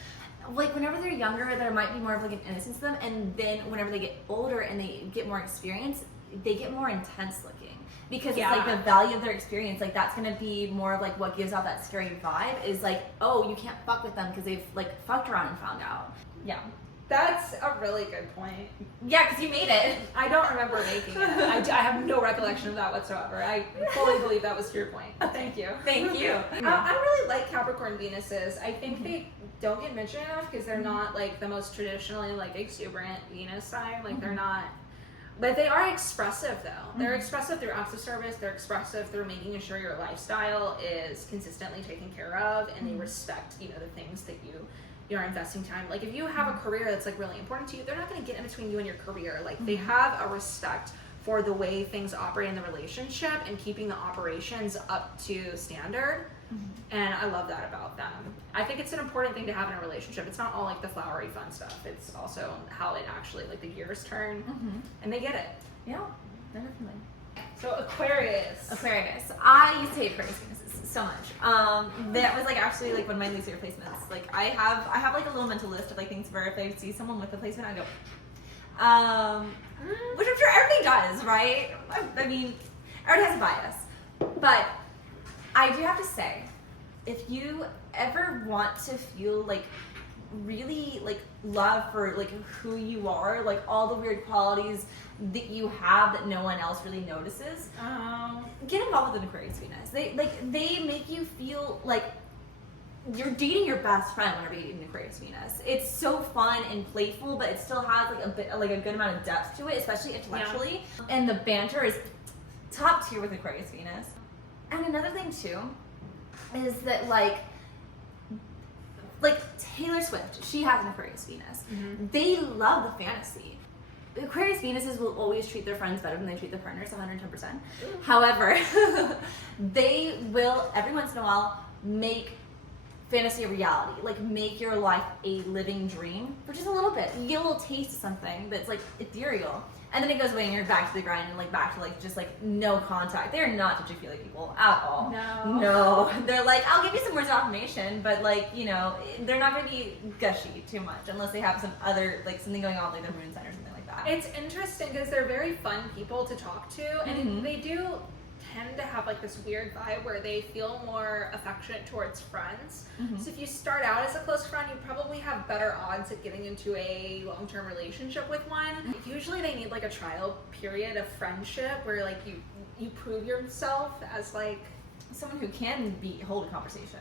Like whenever they're younger, there might be more of like an innocence to them, and then whenever they get older and they get more experience, they get more intense looking. Because it's like the value of their experience, like that's gonna be more of like what gives out that scary vibe is like, oh, you can't fuck with them because they've like fucked around and found out. Yeah. That's a really good point. Yeah, because you made it. I don't remember making it. I have no recollection of that whatsoever. I fully believe that was your point. Thank you. Thank you. I really like Capricorn Venuses. I think they don't get mentioned enough because they're not like the most traditionally like exuberant Venus sign. Like they're not. But they are expressive though. They're expressive through acts of service. They're expressive through making sure your lifestyle is consistently taken care of, and they respect, you know, the things that you're investing time. Like if you have a career that's like really important to you, they're not going to get in between you and your career. Like they have a respect for the way things operate in the relationship and keeping the operations up to standard. And I love that about them. I think it's an important thing to have in a relationship. It's not all like the flowery fun stuff. It's also how it actually, like the gears turn, and they get it. Yeah, definitely. So Aquarius. Aquarius. I used to hate Aquarius Venuses so much. That was like actually like one of my least favorite placements. Like I have like a little mental list of like things where if I see someone with a placement, I go, which I'm sure everybody does, right? I mean, everybody has a bias, but I do have to say, if you ever want to feel like really like love for like who you are, like all the weird qualities that you have that no one else really notices, get involved with an Aquarius Venus. They make you feel like you're dating your best friend whenever you date an Aquarius Venus. It's so fun and playful, but it still has like a bit like a good amount of depth to it, especially intellectually. And the banter is top tier with Aquarius Venus. And another thing too is that like Taylor Swift, she has an Aquarius Venus. They love the fantasy. Aquarius Venuses will always treat their friends better than they treat their partners, 110%. However, they will every once in a while make fantasy a reality, like make your life a living dream for just a little bit. You get a little taste of something that's like ethereal, and then it goes away and you're back to the grind and like back to like just like no contact. They're not touchy-feely people at all. No. They're like, I'll give you some words of affirmation, but like, you know, they're not gonna be gushy too much unless they have some other like something going on, like their moon sign or something like that. It's interesting because they're very fun people to talk to, and they do tend to have like this weird vibe where they feel more affectionate towards friends. So if you start out as a close friend, you probably have better odds at getting into a long-term relationship with one. Usually they need like a trial period of friendship where like you prove yourself as like someone who can hold a conversation.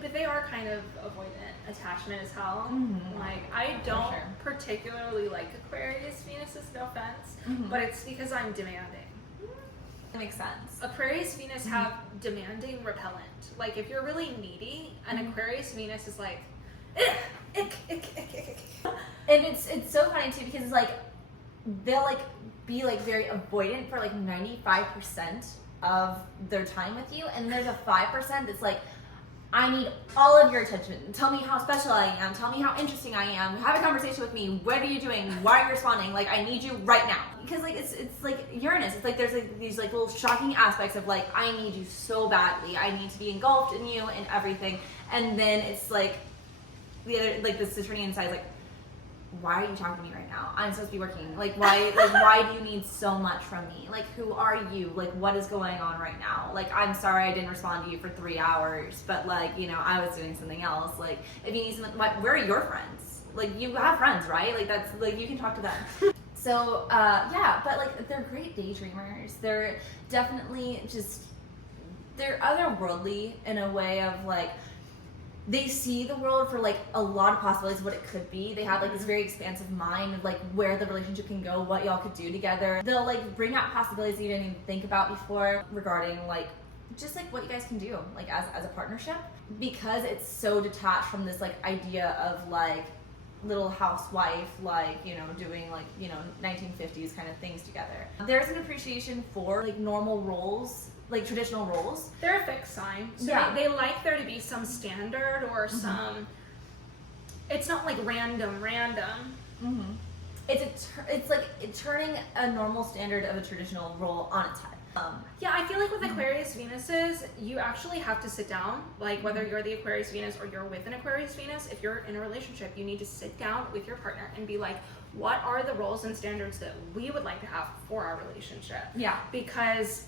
But they are kind of avoidant attachment as hell. Like I don't particularly like Aquarius Venuses, no offense, but it's because I'm demanding. That makes sense. Aquarius Venus have demanding repellent. Like if you're really needy, an Aquarius Venus is like, ick. And it's so funny too because it's like they'll like be like very avoidant for like 95% of their time with you, and there's a 5% that's like, I need all of your attention. Tell me how special I am. Tell me how interesting I am. Have a conversation with me. What are you doing? Why are you responding? Like, I need you right now. Because like it's like Uranus. It's like there's like these like little shocking aspects of like, I need you so badly. I need to be engulfed in you and everything. And then it's like the other, like the Saturnian side is like, why are you talking to me right now? I'm supposed to be working. Like why do you need so much from me? Like, who are you? Like, what is going on right now? Like, I'm sorry I didn't respond to you for 3 hours, but like, you know, I was doing something else. Like, if you need something, like, where are your friends? Like, you have friends, right? Like, that's like, you can talk to them. So yeah, but like, they're great daydreamers. They're definitely just, they're otherworldly in a way of like, they see the world for like a lot of possibilities of what it could be. They have like this very expansive mind of like where the relationship can go, what y'all could do together. They'll like bring out possibilities you didn't even think about before regarding like just like what you guys can do like as a partnership, because it's so detached from this like idea of like little housewife, like, you know, doing like, you know, 1950s kind of things together. There's an appreciation for like normal roles, like traditional roles. They're a fixed sign. So Yeah. they like there to be some standard or some, it's not like random. It's like turning a normal standard of a traditional role on its head. Yeah, I feel like with Aquarius Venuses, you actually have to sit down, like whether you're the Aquarius Venus or you're with an Aquarius Venus, if you're in a relationship, you need to sit down with your partner and be like, what are the roles and standards that we would like to have for our relationship? Yeah. Because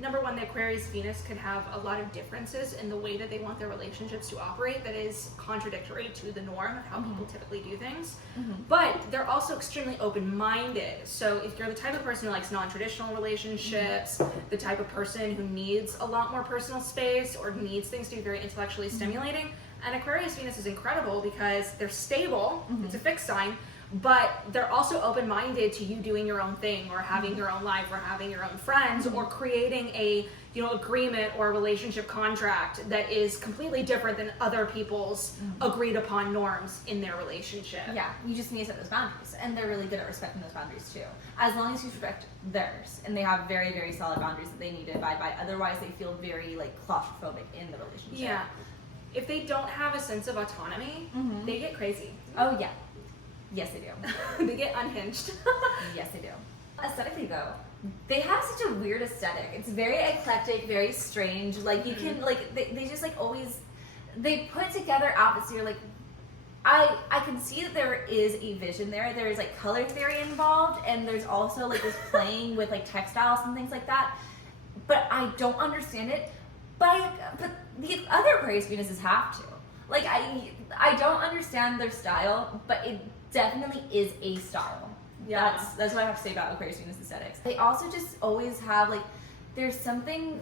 number one, the Aquarius Venus could have a lot of differences in the way that they want their relationships to operate that is contradictory to the norm of how people typically do things. But they're also extremely open-minded. So if you're the type of person who likes non-traditional relationships, the type of person who needs a lot more personal space or needs things to be very intellectually stimulating, and Aquarius Venus is incredible because they're stable, it's a fixed sign, but they're also open-minded to you doing your own thing or having your own life or having your own friends or creating a, you know, agreement or relationship contract that is completely different than other people's agreed upon norms in their relationship. Yeah, you just need to set those boundaries, and they're really good at respecting those boundaries too. As long as you respect theirs, and they have very, very solid boundaries that they need to abide by. Otherwise, they feel very like claustrophobic in the relationship. Yeah. If they don't have a sense of autonomy, they get crazy. Oh yeah. Yes, they do. They get unhinged. Yes, they do. Aesthetically, though, they have such a weird aesthetic. It's very eclectic, very strange. Like, you can, like, they just, like, always, they put together outfits that you're like, I can see that there is a vision there. There is, like, color theory involved, and there's also, like, this playing with, like, textiles and things like that. But I don't understand it. But the other Aquarius Venuses have to. Like, I don't understand their style, but it definitely is a style. Yeah. That's what I have to say about Aquarius Venus aesthetics. They also just always have like, there's something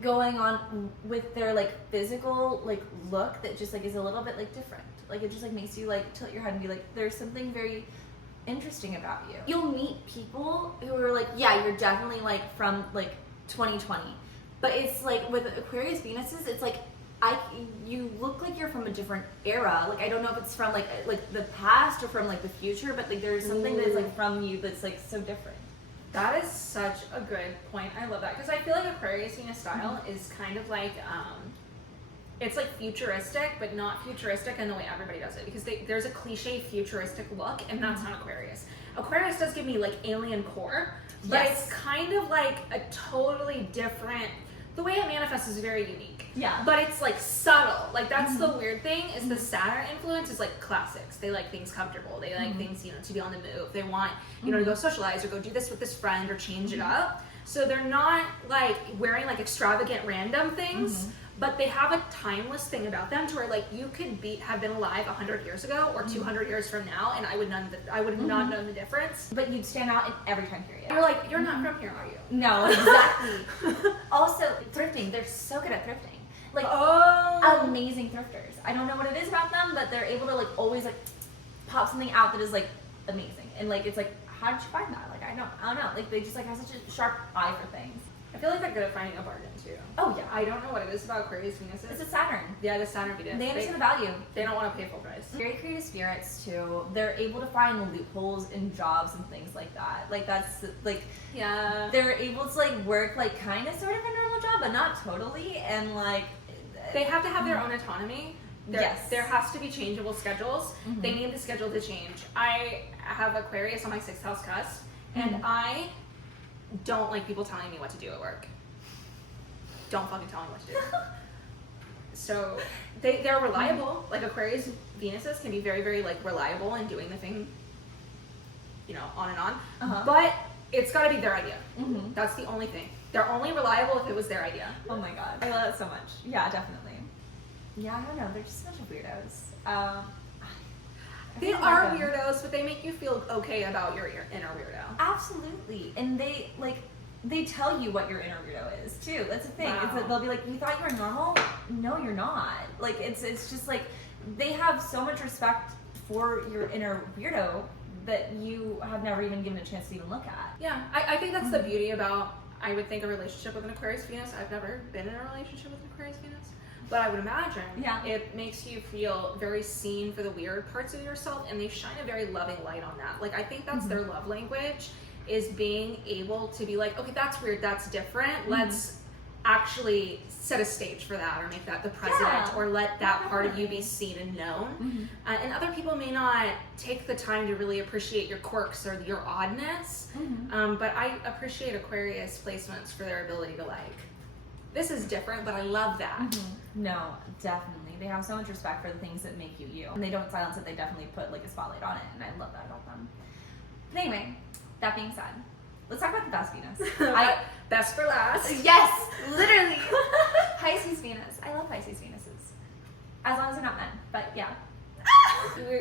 going on with their like physical like look that just like is a little bit like different. Like it just like makes you like tilt your head and be like, there's something very interesting about you. You'll meet people who are like, yeah, you're definitely like from like 2020, but it's like with Aquarius Venuses, it's like you look like you're from a different era. Like I don't know if it's from like the past or from like the future, but like there's something that's like from you that's like so different. That is such a good point. I love that because I feel like Aquarius Venus style is kind of like it's like futuristic, but not futuristic in the way everybody does it, because there's a cliche futuristic look, and that's not Aquarius. Aquarius does give me like alien core, but it's kind of like a totally different. The way it manifests is very unique. Yeah. But it's like subtle. Like that's the weird thing is the Saturn influence is like classics. They like things comfortable. They like things, you know, to be on the move. They want, you know, to go socialize or go do this with this friend or change it up. So they're not like wearing like extravagant random things, but they have a timeless thing about them to where like you could have been alive 100 years ago or 200 years from now, and I would not know the difference. But you'd stand out in every time period. You're like, you're not from here, are you? No, exactly. Also, thrifting. They're so good at thrifting. Like, amazing thrifters. I don't know what it is about them, but they're able to like always like pop something out that is like amazing. And like, it's like, how did you find that? Like, I don't know. Like, they just like have such a sharp eye for things. I feel like they're good at finding a bargain too. Oh yeah. I don't know what it is about Aquarius Venuses. It's a Saturn. Yeah, the Saturn Venus. They understand the value. They don't want to pay full price. Very creative spirits too. They're able to find loopholes in jobs and things like that. Like that's like, yeah, they're able to like work like kind of sort of a normal job, but not totally. And like, They have to have their own autonomy. Yes. There has to be changeable schedules. They need the schedule to change. I have Aquarius on my 6th house cusp, and I don't like people telling me what to do at work. Don't fucking tell me what to do. So they're reliable. Like Aquarius Venuses can be very, very like reliable in doing the thing, you know, on and on. But it's got to be their idea. That's the only thing. They're only reliable if it was their idea. Oh my god, I love that so much. Yeah, definitely. Yeah, I don't know. They're just a bunch of weirdos. They are weirdos, but they make you feel okay about your inner weirdo. Absolutely, and they tell you what your inner weirdo is too. That's the thing. Wow. Is that they'll be like, "You thought you were normal? No, you're not." Like it's just like they have so much respect for your inner weirdo that you have never even given a chance to even look at. Yeah, I think that's the beauty about, I would think, a relationship with an Aquarius Venus. I've never been in a relationship with an Aquarius Venus, but I would imagine it makes you feel very seen for the weird parts of yourself, and they shine a very loving light on that. Like, I think that's their love language, is being able to be like, okay, that's weird, that's different. Let's actually set a stage for that, or make that the present, or let that part of you be seen and known. And other people may not take the time to really appreciate your quirks or your oddness, but I appreciate Aquarius placements for their ability to like, this is different, but I love that. No, definitely. They have so much respect for the things that make you you. And they don't silence it, they definitely put like a spotlight on it, and I love that about them. But anyway, that being said, let's talk about the best Venus. Best for last. Yes, literally. Pisces Venus. I love Pisces Venuses. As long as they're not men, but yeah.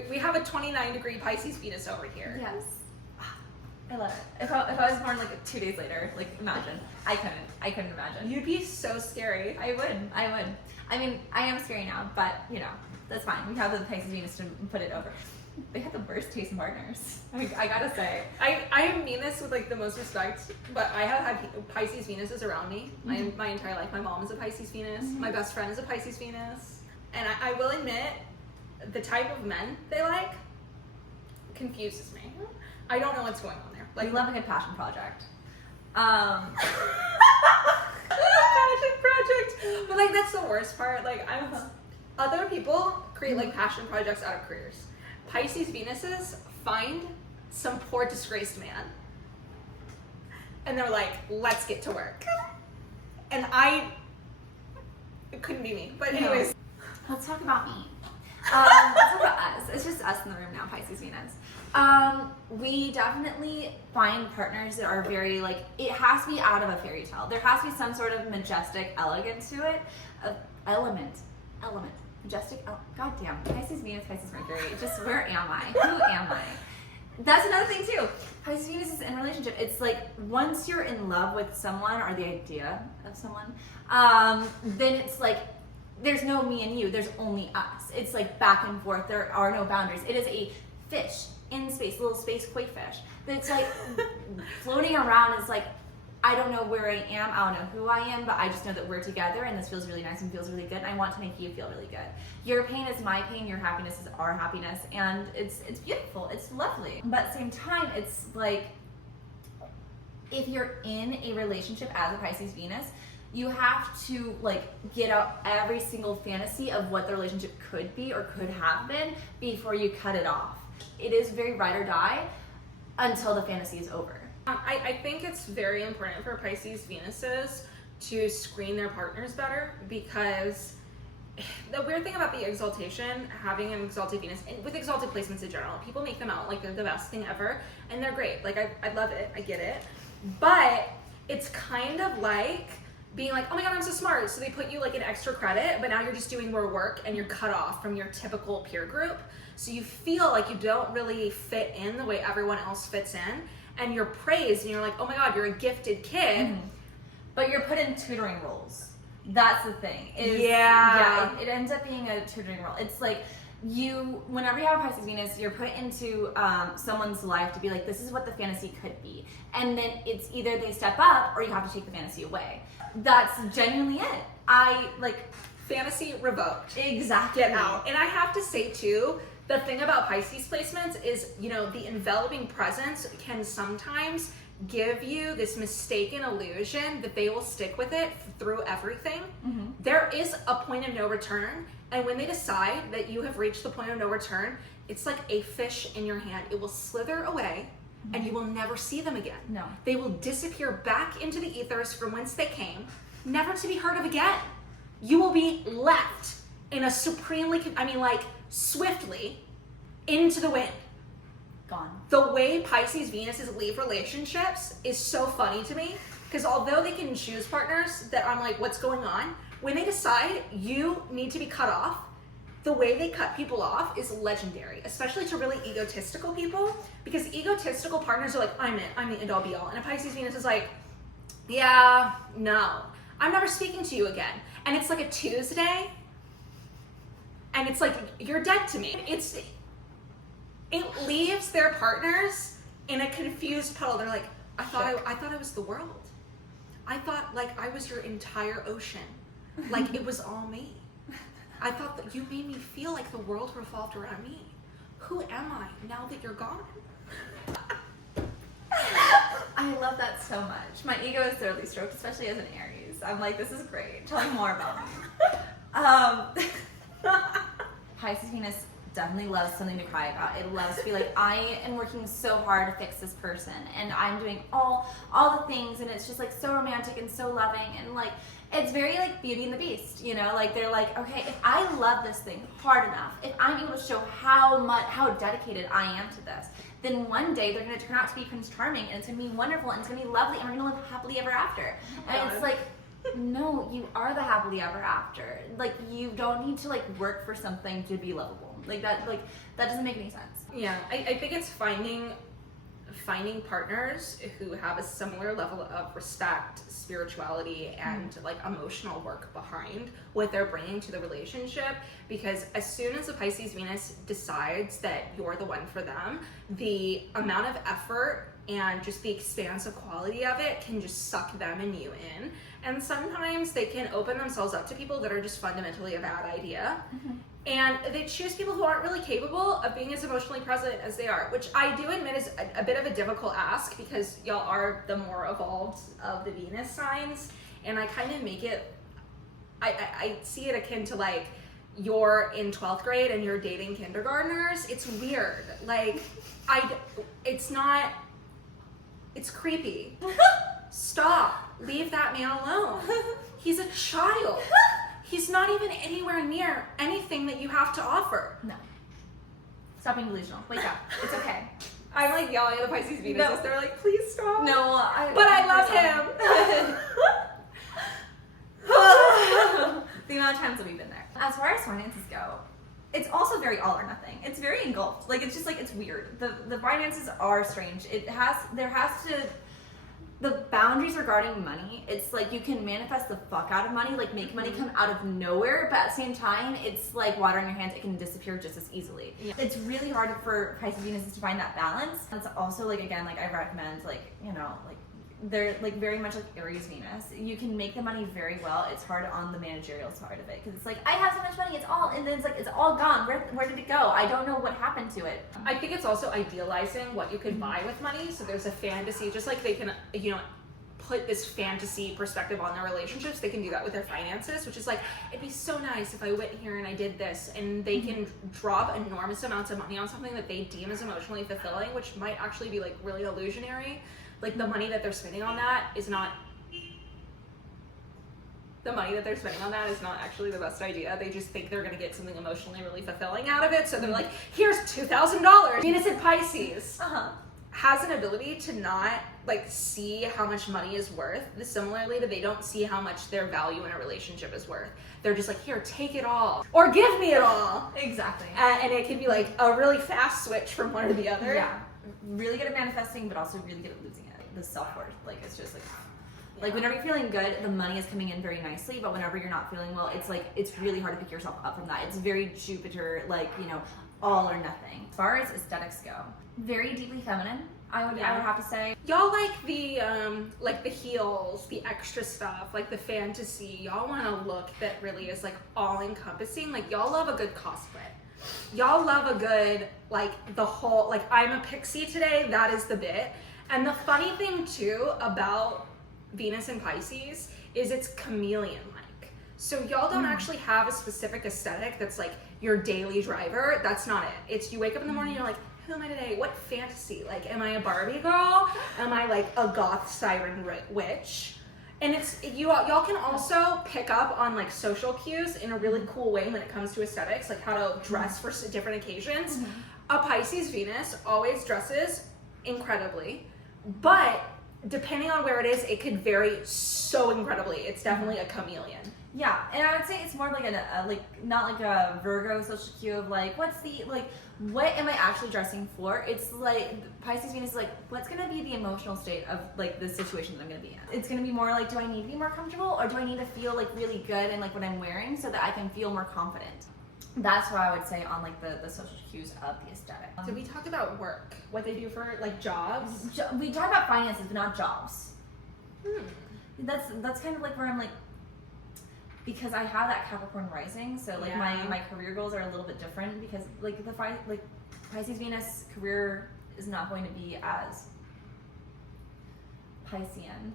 We have a 29-degree Pisces Venus over here. Yes. I love it. If I was born like 2 days later, like imagine. I couldn't imagine. You'd be so scary. I would. I mean, I am scary now, but you know, that's fine. We have the Pisces Venus to put it over. They had the worst taste in partners. I gotta say. I mean this with like the most respect, but I have had Pisces Venuses around me my entire life. My mom is a Pisces Venus. My best friend is a Pisces Venus. And I will admit, the type of men they like confuses me. I don't know what's going on there. Like, we love a good passion project. Passion project. But like, that's the worst part. Like, other people create like passion projects out of careers. Pisces Venuses find some poor disgraced man, and they're like, let's get to work. And it couldn't be me. But anyways. Let's talk about me. Let's talk about us. It's just us in the room now, Pisces Venus. We definitely find partners that are very like, it has to be out of a fairy tale. There has to be some sort of majestic elegance to it. Element. Majestic, goddamn. Pisces Venus, Pisces Mercury. Just, where am I? Who am I? That's another thing too. Pisces Venus is in a relationship. It's like, once you're in love with someone, or the idea of someone, then it's like, there's no me and you, there's only us. It's like back and forth, there are no boundaries. It is a fish in space, little space koi fish. That's like floating around. It's like, I don't know where I am, I don't know who I am, but I just know that we're together and this feels really nice and feels really good, and I want to make you feel really good. Your pain is my pain, your happiness is our happiness, and it's beautiful, it's lovely. But at the same time, it's like, if you're in a relationship as a Pisces Venus, you have to like get out every single fantasy of what the relationship could be or could have been before you cut it off. It is very ride or die until the fantasy is over. I think it's very important for Pisces Venuses to screen their partners better, because the weird thing about the exaltation, having an exalted Venus, and with exalted placements in general, people make them out like they're the best thing ever, and they're great. Like, I love it, I get it. But it's kind of like being like, oh my god, I'm so smart, so they put you like an extra credit, but now you're just doing more work and you're cut off from your typical peer group. So you feel like you don't really fit in the way everyone else fits in, and you're praised and you're like, oh my god, you're a gifted kid. But you're put in tutoring roles. That's the thing. It ends up being a tutoring role. It's like, whenever you have a Pisces Venus, you're put into someone's life to be like, this is what the fantasy could be. And then it's either they step up or you have to take the fantasy away. That's genuinely it. Fantasy revoked. Exactly. Get out. And I have to say too, the thing about Pisces placements is, the enveloping presence can sometimes give you this mistaken illusion that they will stick with it through everything. Mm-hmm. There is a point of no return, and when they decide that you have reached the point of no return, it's like a fish in your hand. It will slither away, and you will never see them again. No. They will disappear back into the ethers from whence they came, never to be heard of again. You will be left in a supremely, swiftly into the wind. Gone. The way Pisces Venuses leave relationships is so funny to me, because although they can choose partners that I'm like, what's going on? When they decide you need to be cut off, the way they cut people off is legendary, especially to really egotistical people, because egotistical partners are like, I'm the end all be all. And a Pisces Venus is like, yeah, no, I'm never speaking to you again. And it's like a Tuesday, and it's like, you're dead to me. It leaves their partners in a confused puddle. They're like, I thought I was the world. I thought like I was your entire ocean. Like it was all me. I thought that you made me feel like the world revolved around me. Who am I now that you're gone? I love that so much. My ego is thoroughly stroked, especially as an Aries. I'm like, this is great. Tell me more about me. Pisces Venus definitely loves something to cry about. It loves to be like, I am working so hard to fix this person, and I'm doing all the things, and it's just like so romantic and so loving, and like it's very like Beauty and the Beast, you know? Like they're like, okay, if I love this thing hard enough, if I'm able to show how dedicated I am to this, then one day they're gonna turn out to be Prince Charming, and it's gonna be wonderful, and it's gonna be lovely, and we're gonna live happily ever after. And it's like, no, you are the happily ever after. Like you don't need to like work for something to be lovable. Like that doesn't make any sense. Yeah, I think it's finding partners who have a similar level of respect, spirituality, and like emotional work behind what they're bringing to the relationship. Because as soon as a Pisces Venus decides that you're the one for them, the amount of effort and just the expansive quality of it can just suck them and you in. And sometimes they can open themselves up to people that are just fundamentally a bad idea. Mm-hmm. And they choose people who aren't really capable of being as emotionally present as they are, which I do admit is a bit of a difficult ask, because y'all are the more evolved of the Venus signs. And I kind of make it, I see it akin to like, you're in 12th grade and you're dating kindergartners. It's weird. Like, it's creepy. Stop. Leave that man alone. He's a child. He's not even anywhere near anything that you have to offer. No. Stop being delusional. Wake up. It's okay. I'm like yelling at the Pisces Venus. No. They're like, please stop. No, But I love him. The amount of times that we've been there. As far as finances go, it's also very all or nothing. It's very engulfed. Like it's just like it's weird. The finances are strange. The boundaries regarding money, it's like you can manifest the fuck out of money, like make money come out of nowhere, but at the same time, it's like water in your hands, it can disappear just as easily. Yeah. It's really hard for Pisces Venuses to find that balance. It's also like, again, like I recommend like, you know, like they're like very much like Aries Venus. You can make the money very well. It's hard on the managerial side of it because it's like, I have so much money, it's all, and then it's like, it's all gone. Where did it go? I don't know what happened to it. I think it's also idealizing what you could buy with money. So there's a fantasy, just like they can, you know, put this fantasy perspective on their relationships, they can do that with their finances, which is like, it'd be so nice if I went here and I did this, and they can drop enormous amounts of money on something that they deem as emotionally fulfilling, which might actually be like really illusionary. Like the money that they're spending on that is not actually the best idea. They just think they're gonna get something emotionally really fulfilling out of it, so they're like, here's $2,000. Venus in Pisces has an ability to not like see how much money is worth, similarly to they don't see how much their value in a relationship is worth. They're just like, here, take it all, or give me it all. Exactly. And it can be like a really fast switch from one to the other. Yeah, really good at manifesting, but also really good at losing it. The self-worth, like it's just like whenever you're feeling good, the money is coming in very nicely, but whenever you're not feeling well, it's like it's really hard to pick yourself up from that. It's very Jupiter, like, you know, all or nothing. As far as aesthetics go, very deeply feminine, I would have to say. Y'all like the heels, the extra stuff, like the fantasy. Y'all want a look that really is like all encompassing. Like y'all love a good cosplay. Y'all love a good, like the whole, like I'm a pixie today, that is the bit. And the funny thing too about Venus in Pisces is it's chameleon-like. So y'all don't actually have a specific aesthetic that's like your daily driver. That's not it. It's you wake up in the morning, you're like, who am I today? What fantasy? Like, am I a Barbie girl? Am I like a goth siren witch? And it's y'all can also pick up on like social cues in a really cool way when it comes to aesthetics, like how to dress for different occasions. A Pisces Venus always dresses incredibly, but depending on where it is, it could vary so incredibly. It's definitely a chameleon. Yeah, and I would say it's more like not like a Virgo social cue of like, what am I actually dressing for? It's like Pisces Venus is like, what's gonna be the emotional state of like the situation that I'm gonna be in? It's gonna be more like, do I need to be more comfortable, or do I need to feel like really good in like what I'm wearing so that I can feel more confident? That's what I would say on like the social cues of the aesthetic. Did we talk about work? What they do for like jobs? We talk about finances, but not jobs. That's kind of like where I'm like, because I have that Capricorn rising, so like my career goals are a little bit different, because like Pisces Venus career is not going to be as Piscean.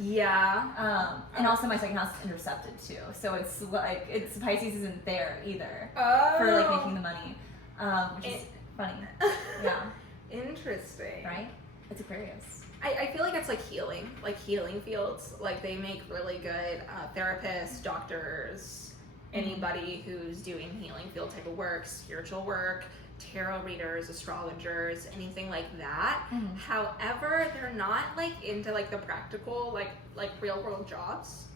Yeah. And also my second house is intercepted too, so it's like Pisces isn't there either for like making the money, which is funny. Yeah. Interesting. Right? It's Aquarius. I feel like it's like healing fields. Like they make really good therapists, doctors, anybody who's doing healing field type of work, spiritual work, tarot readers, astrologers, anything like that. However, they're not like into like the practical, like real world jobs,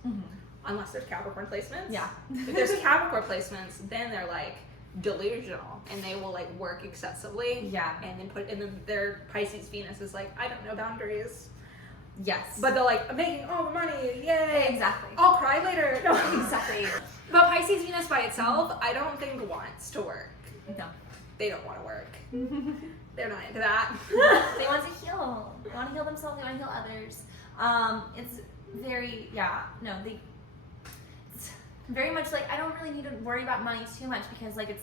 unless there's Capricorn placements. Yeah. If there's Capricorn placements, then they're like delusional and they will like work excessively. Yeah. And then their Pisces Venus is like, I don't know boundaries. Yes. But they're like, I'm making all the money, yay. Exactly. I'll cry later. No. Exactly. But Pisces Venus by itself, I don't think wants to work. No. They don't want to work. They're not into that. They want to heal. They want to heal themselves. They want to heal others. It's very, it's very much like, I don't really need to worry about money too much, because like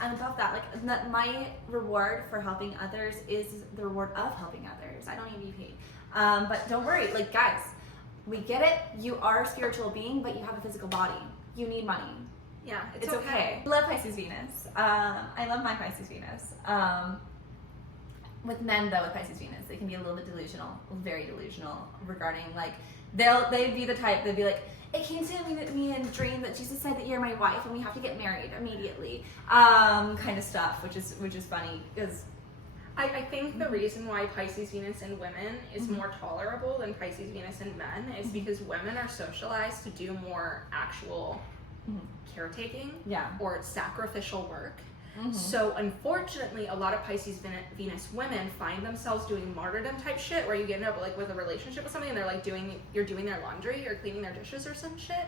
I'm above that. Like my reward for helping others is the reward of helping others. I don't need to be paid. But don't worry, like guys, we get it. You are a spiritual being, but you have a physical body. You need money. Yeah, It's okay. I love Pisces Venus. I love my Pisces Venus. With men though, with Pisces Venus, they can be a little bit delusional, very delusional regarding like, they'd be the type, they'd be like, it came to me in a dream that Jesus said that you're my wife and we have to get married immediately, kind of stuff, which is funny, because I think the reason why Pisces Venus in women is more tolerable than Pisces Venus in men is because women are socialized to do more actual caretaking or sacrificial work. So unfortunately, a lot of Pisces Venus women find themselves doing martyrdom type shit, where you get up like with a relationship with somebody and they're like you're doing their laundry or cleaning their dishes or some shit.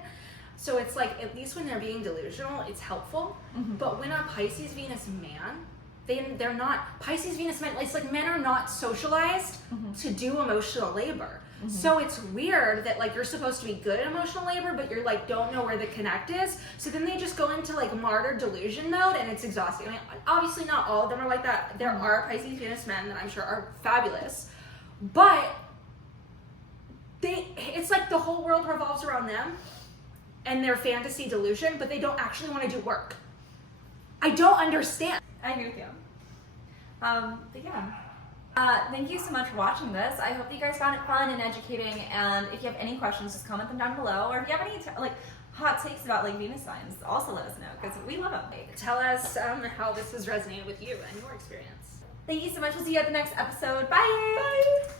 So it's like, at least when they're being delusional, it's helpful. But when a Pisces Venus man, they're not Pisces Venus men. It's like men are not socialized to do emotional labor. So it's weird that like you're supposed to be good at emotional labor, but you're like don't know where the connect is. So then they just go into like martyr delusion mode, and it's exhausting. I mean, obviously not all of them are like that. There are Pisces Venus men that I'm sure are fabulous, but it's like the whole world revolves around them and their fantasy delusion, but they don't actually want to do work. I don't understand. I agree with you. But yeah. Thank you so much for watching this. I hope that you guys found it fun and educating, and if you have any questions, just comment them down below, or if you have any hot takes about like Venus signs, also let us know, because we love them. Tell us how this has resonated with you and your experience. Thank you so much. We'll see you at the next episode. Bye! Bye!